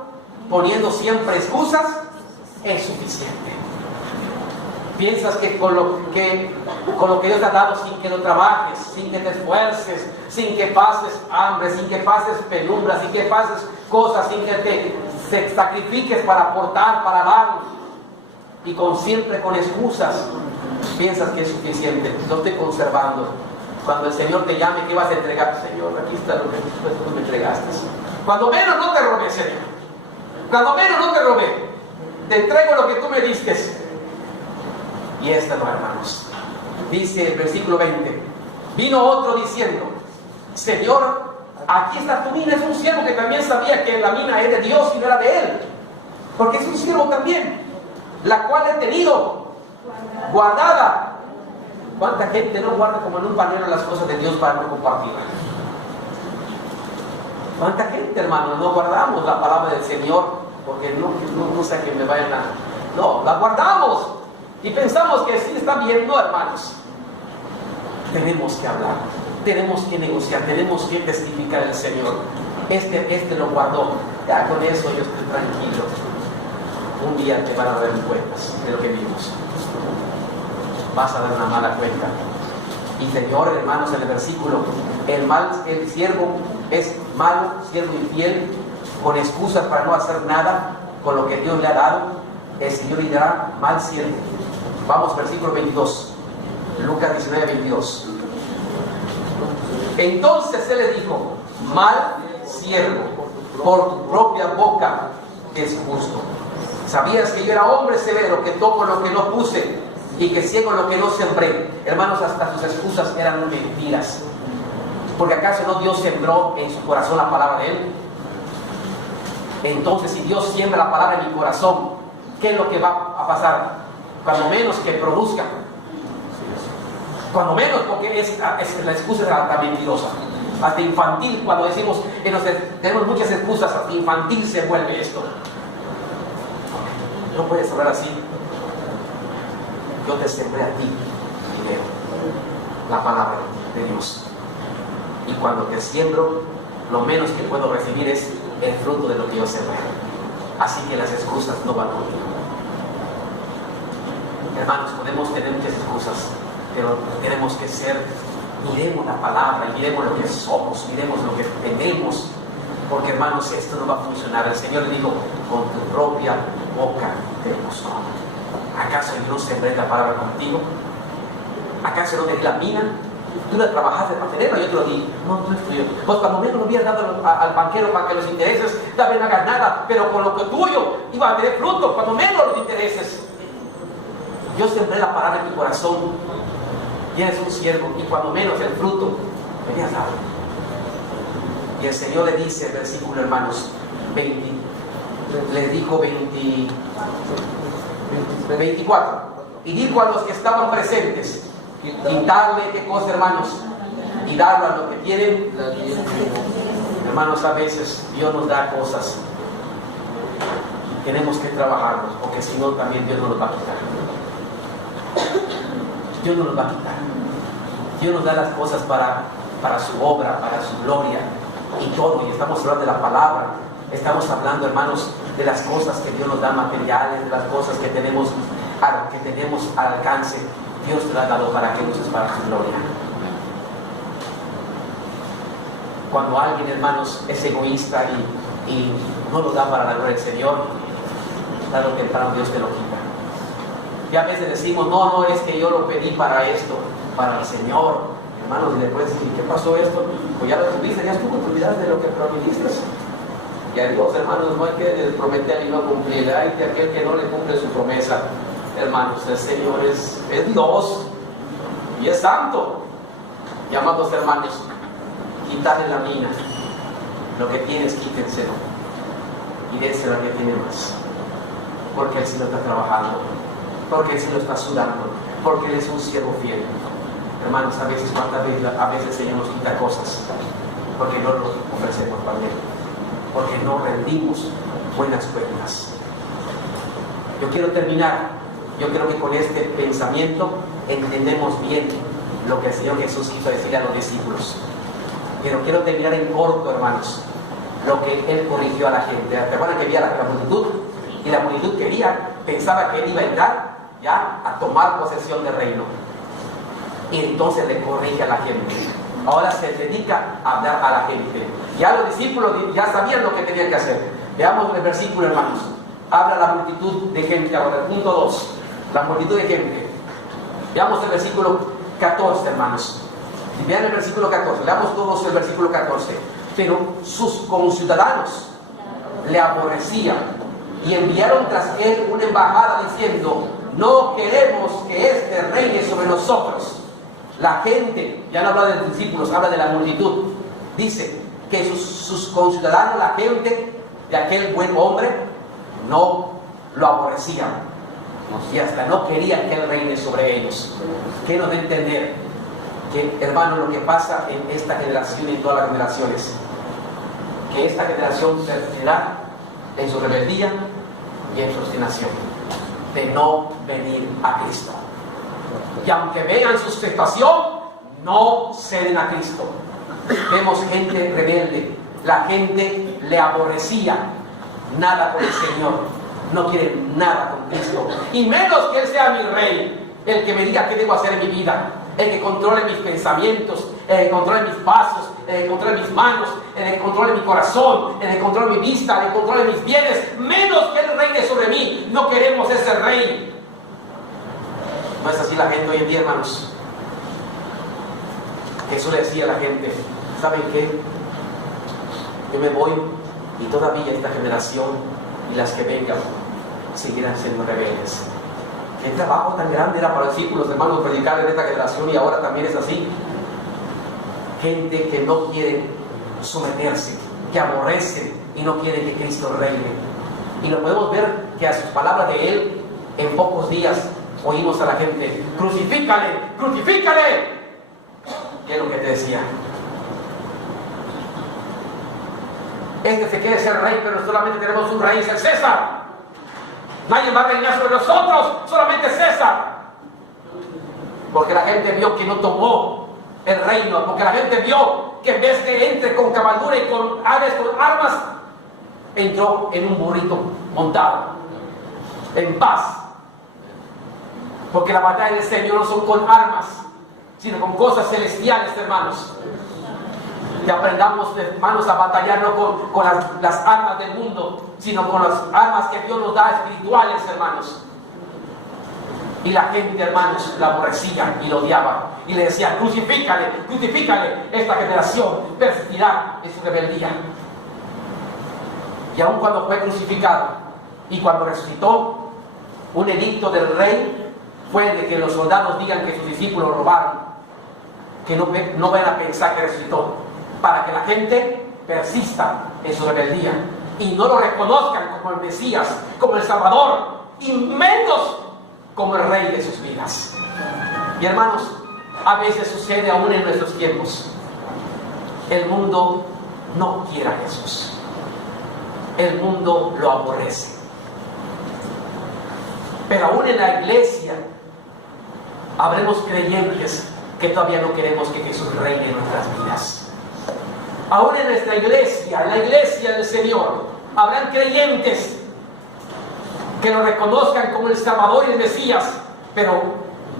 poniendo siempre excusas, es suficiente. Piensas que con lo que Dios te ha dado, sin que lo trabajes, sin que te esfuerces, sin que pases hambre, sin que pases penumbra, sin que pases cosas, sin que te sacrifiques para aportar, para dar, y siempre con excusas, piensas que es suficiente. No estoy conservando. Cuando el Señor te llame, ¿qué vas a entregar? Señor, aquí está lo que tú me entregaste. Cuando menos no te robé, Señor. Cuando menos no te robé. Te entrego lo que tú me diste. Y esta no, hermanos. Dice el versículo 20. Vino otro diciendo, Señor, aquí está tu mina. Es un siervo que también sabía que la mina es de Dios y no era de él. Porque es un siervo también. La cual he tenido guardada. ¿Cuánta gente no guarda como en un panero las cosas de Dios para no compartirlas? ¿Cuánta gente, hermanos, no guardamos la palabra del Señor? Porque no sé que me vayan a... No, la guardamos y pensamos que sí está bien. No, hermanos. Tenemos que hablar, tenemos que negociar, tenemos que testificar el Señor. Este lo guardó. Ya con eso yo estoy tranquilo. Un día te van a dar cuentas de lo que vimos. Vas a dar una mala cuenta. Y Señor, hermanos, en el versículo, el siervo es malo, siervo infiel, con excusas para no hacer nada con lo que Dios le ha dado. El Señor le dará mal siervo. Vamos, versículo 22, Lucas 19, 22. Entonces Él le dijo, mal siervo, por tu propia boca es justo. ¿Sabías que yo era hombre severo, que tomo lo que no puse y que ciego lo que no sembré? Hermanos, hasta sus excusas eran mentiras. Porque ¿acaso no Dios sembró en su corazón la palabra de Él? Entonces, si Dios siembra la palabra en mi corazón, ¿qué es lo que va a pasar? Cuando menos que produzca. Cuando menos, porque la excusa es hasta mentirosa, hasta infantil. Cuando decimos que tenemos muchas excusas, hasta infantil se vuelve esto. No puedes hablar así. Yo te sembré a ti dinero, la palabra de Dios. Y cuando te siembro, lo menos que puedo recibir es el fruto de lo que yo sembré. Así que las excusas no van conmigo. Hermanos, podemos tener muchas excusas, pero tenemos que miremos la palabra, y miremos lo que somos, miremos lo que tenemos, porque hermanos, esto no va a funcionar. El Señor le dijo, con tu propia boca te mostró. ¿Acaso yo no sembré la palabra contigo? ¿Acaso no te di la mina? Tú la trabajaste para tenerla, yo te lo di. No, no es tuyo. Pues cuando menos lo hubieras dado al banquero para que los intereses también no hagan nada, pero con lo que tuyo iba a tener fruto, cuando menos los intereses. Yo sembré la palabra en tu corazón y eres un siervo, y cuando menos el fruto me habías dado. Y el Señor le dice el versículo, hermanos, 20, les dijo 24, y dijo a los que estaban presentes, quitarle qué cosa, hermanos, y darlo a los que tienen. Hermanos, a veces Dios nos da cosas, tenemos que trabajarlos, porque si no también Dios no nos va a quitar. Dios no nos va a quitar. Dios nos da las cosas para su obra, para su gloria y todo. Y estamos hablando de la palabra, estamos hablando, hermanos, de las cosas que Dios nos da materiales, de las cosas que tenemos al alcance. Dios te lo ha dado para que uses para su gloria. Cuando alguien, hermanos, es egoísta y no lo da para la gloria del Señor, tarde o temprano Dios te lo quita. Y a veces decimos, no, es que yo lo pedí para esto, para el Señor. Hermanos, y después decir, ¿qué pasó esto? Pues ya lo tuviste, ya estuvo, te olvidaste de lo que prometiste. Y a Dios, hermanos, no hay que prometer y no cumplir. Hay que aquel que no le cumple su promesa. Hermanos, el Señor es Dios y es santo. Y amados hermanos, quitarle la mina. Lo que tienes, quítenselo. Y déselo al que tiene más. Porque Él sí lo está trabajando. Porque Él sí lo está sudando. Porque Él es un siervo fiel. Hermanos, a veces el Señor nos quita cosas. Porque no nos ofrecemos para Él. Porque no rendimos buenas cuentas. Yo quiero terminar. Yo creo que con este pensamiento entendemos bien lo que el Señor Jesús quiso decir a los discípulos. Pero quiero terminar en corto, hermanos, lo que Él corrigió a la gente. Recuerdan que había la multitud, y la multitud pensaba que Él iba a entrar ya a tomar posesión del reino. Y entonces le corrige a la gente. Ahora se dedica a hablar a la gente. Ya los discípulos ya sabían lo que tenían que hacer. Veamos el versículo, hermanos. Habla la multitud de gente. Ahora, el punto 2. La multitud de gente. Veamos el versículo 14, hermanos. Vean el versículo 14. Leamos todos el versículo 14. Pero sus conciudadanos le aborrecían y enviaron tras él una embajada diciendo: no queremos que este reine sobre nosotros. La gente, ya no habla de los discípulos, habla de la multitud. Dice que sus conciudadanos, la gente de aquel buen hombre, no lo aborrecían y hasta no querían que él reine sobre ellos. ¿Qué nos da a entender? Que, hermano, lo que pasa en esta generación y en todas las generaciones, que esta generación perseverará en su rebeldía y en su obstinación de no venir a Cristo. Y aunque vean su tentación, no ceden a Cristo. Vemos gente rebelde, la gente le aborrecía, nada con el Señor, no quieren nada con Cristo, y menos que Él sea mi rey, el que me diga qué debo hacer en mi vida, el que controle mis pensamientos, el que controle mis pasos, el que controle mis manos, el que controle mi corazón, el que controle mi vista, el que controle mis bienes, menos que Él reine sobre mí. No queremos ese rey. No es así la gente hoy en día, hermanos. Jesús le decía a la gente: ¿saben qué? Yo me voy y todavía esta generación y las que vengan seguirán siendo rebeldes. ¿Qué trabajo tan grande era para los discípulos, hermanos, predicar en esta generación? Y ahora también es así. Gente que no quiere someterse, que aborrece y no quiere que Cristo reine. Y lo podemos ver que a sus palabras de Él, en pocos días oímos a la gente: crucifícale, crucifícale. ¿Qué es lo que te decía? Este se quiere ser rey, pero solamente tenemos un rey, es el César. Nadie va a reinar sobre nosotros, solamente César. Porque la gente vio que no tomó el reino, porque la gente vio que en vez de entre con cabalgura y con aves, con armas, entró en un burrito montado, en paz. Porque la batalla del Señor no son con armas, sino con cosas celestiales, hermanos. Que aprendamos, hermanos, a batallar no con las armas del mundo, sino con las armas que Dios nos da espirituales, hermanos. Y la gente, hermanos, la aborrecía y lo odiaba. Y le decía, crucifícale, crucifícale. Esta generación persistirá en su rebeldía. Y aun cuando fue crucificado y cuando resucitó, un edicto del rey fue de que los soldados digan que sus discípulos lo robaron. Que no vayan a pensar que resucitó. Para que la gente persista en su rebeldía y no lo reconozcan como el Mesías, como el Salvador, y menos como el Rey de sus vidas. Y hermanos, a veces sucede aún en nuestros tiempos. El mundo no quiere a Jesús. El mundo lo aborrece. Pero aún en la iglesia habremos creyentes que todavía no queremos que Jesús reine en nuestras vidas. Aún en nuestra iglesia, en la iglesia del Señor, habrán creyentes que lo reconozcan como el Salvador y el Mesías, pero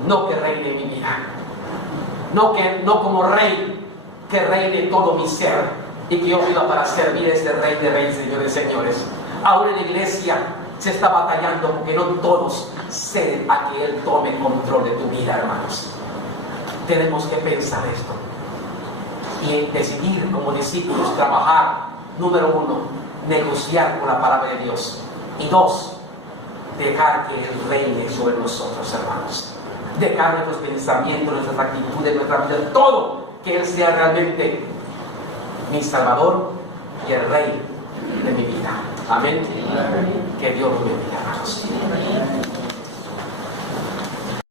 no que reine en mi vida. No como Rey, que reine todo mi ser y que yo viva para servir a este Rey de Reyes, Señor de Señores. Aún en la iglesia se está batallando porque no todos ceden a que Él tome control de tu vida, hermanos. Tenemos que pensar esto y decidir como discípulos trabajar. Número 1, negociar con la palabra de Dios. Y 2, dejar que Él reine sobre nosotros, hermanos. Dejar nuestros pensamientos, nuestras actitudes, nuestra vida, todo, que Él sea realmente mi Salvador y el Rey de mi vida. Amén. Que Dios lo bendiga.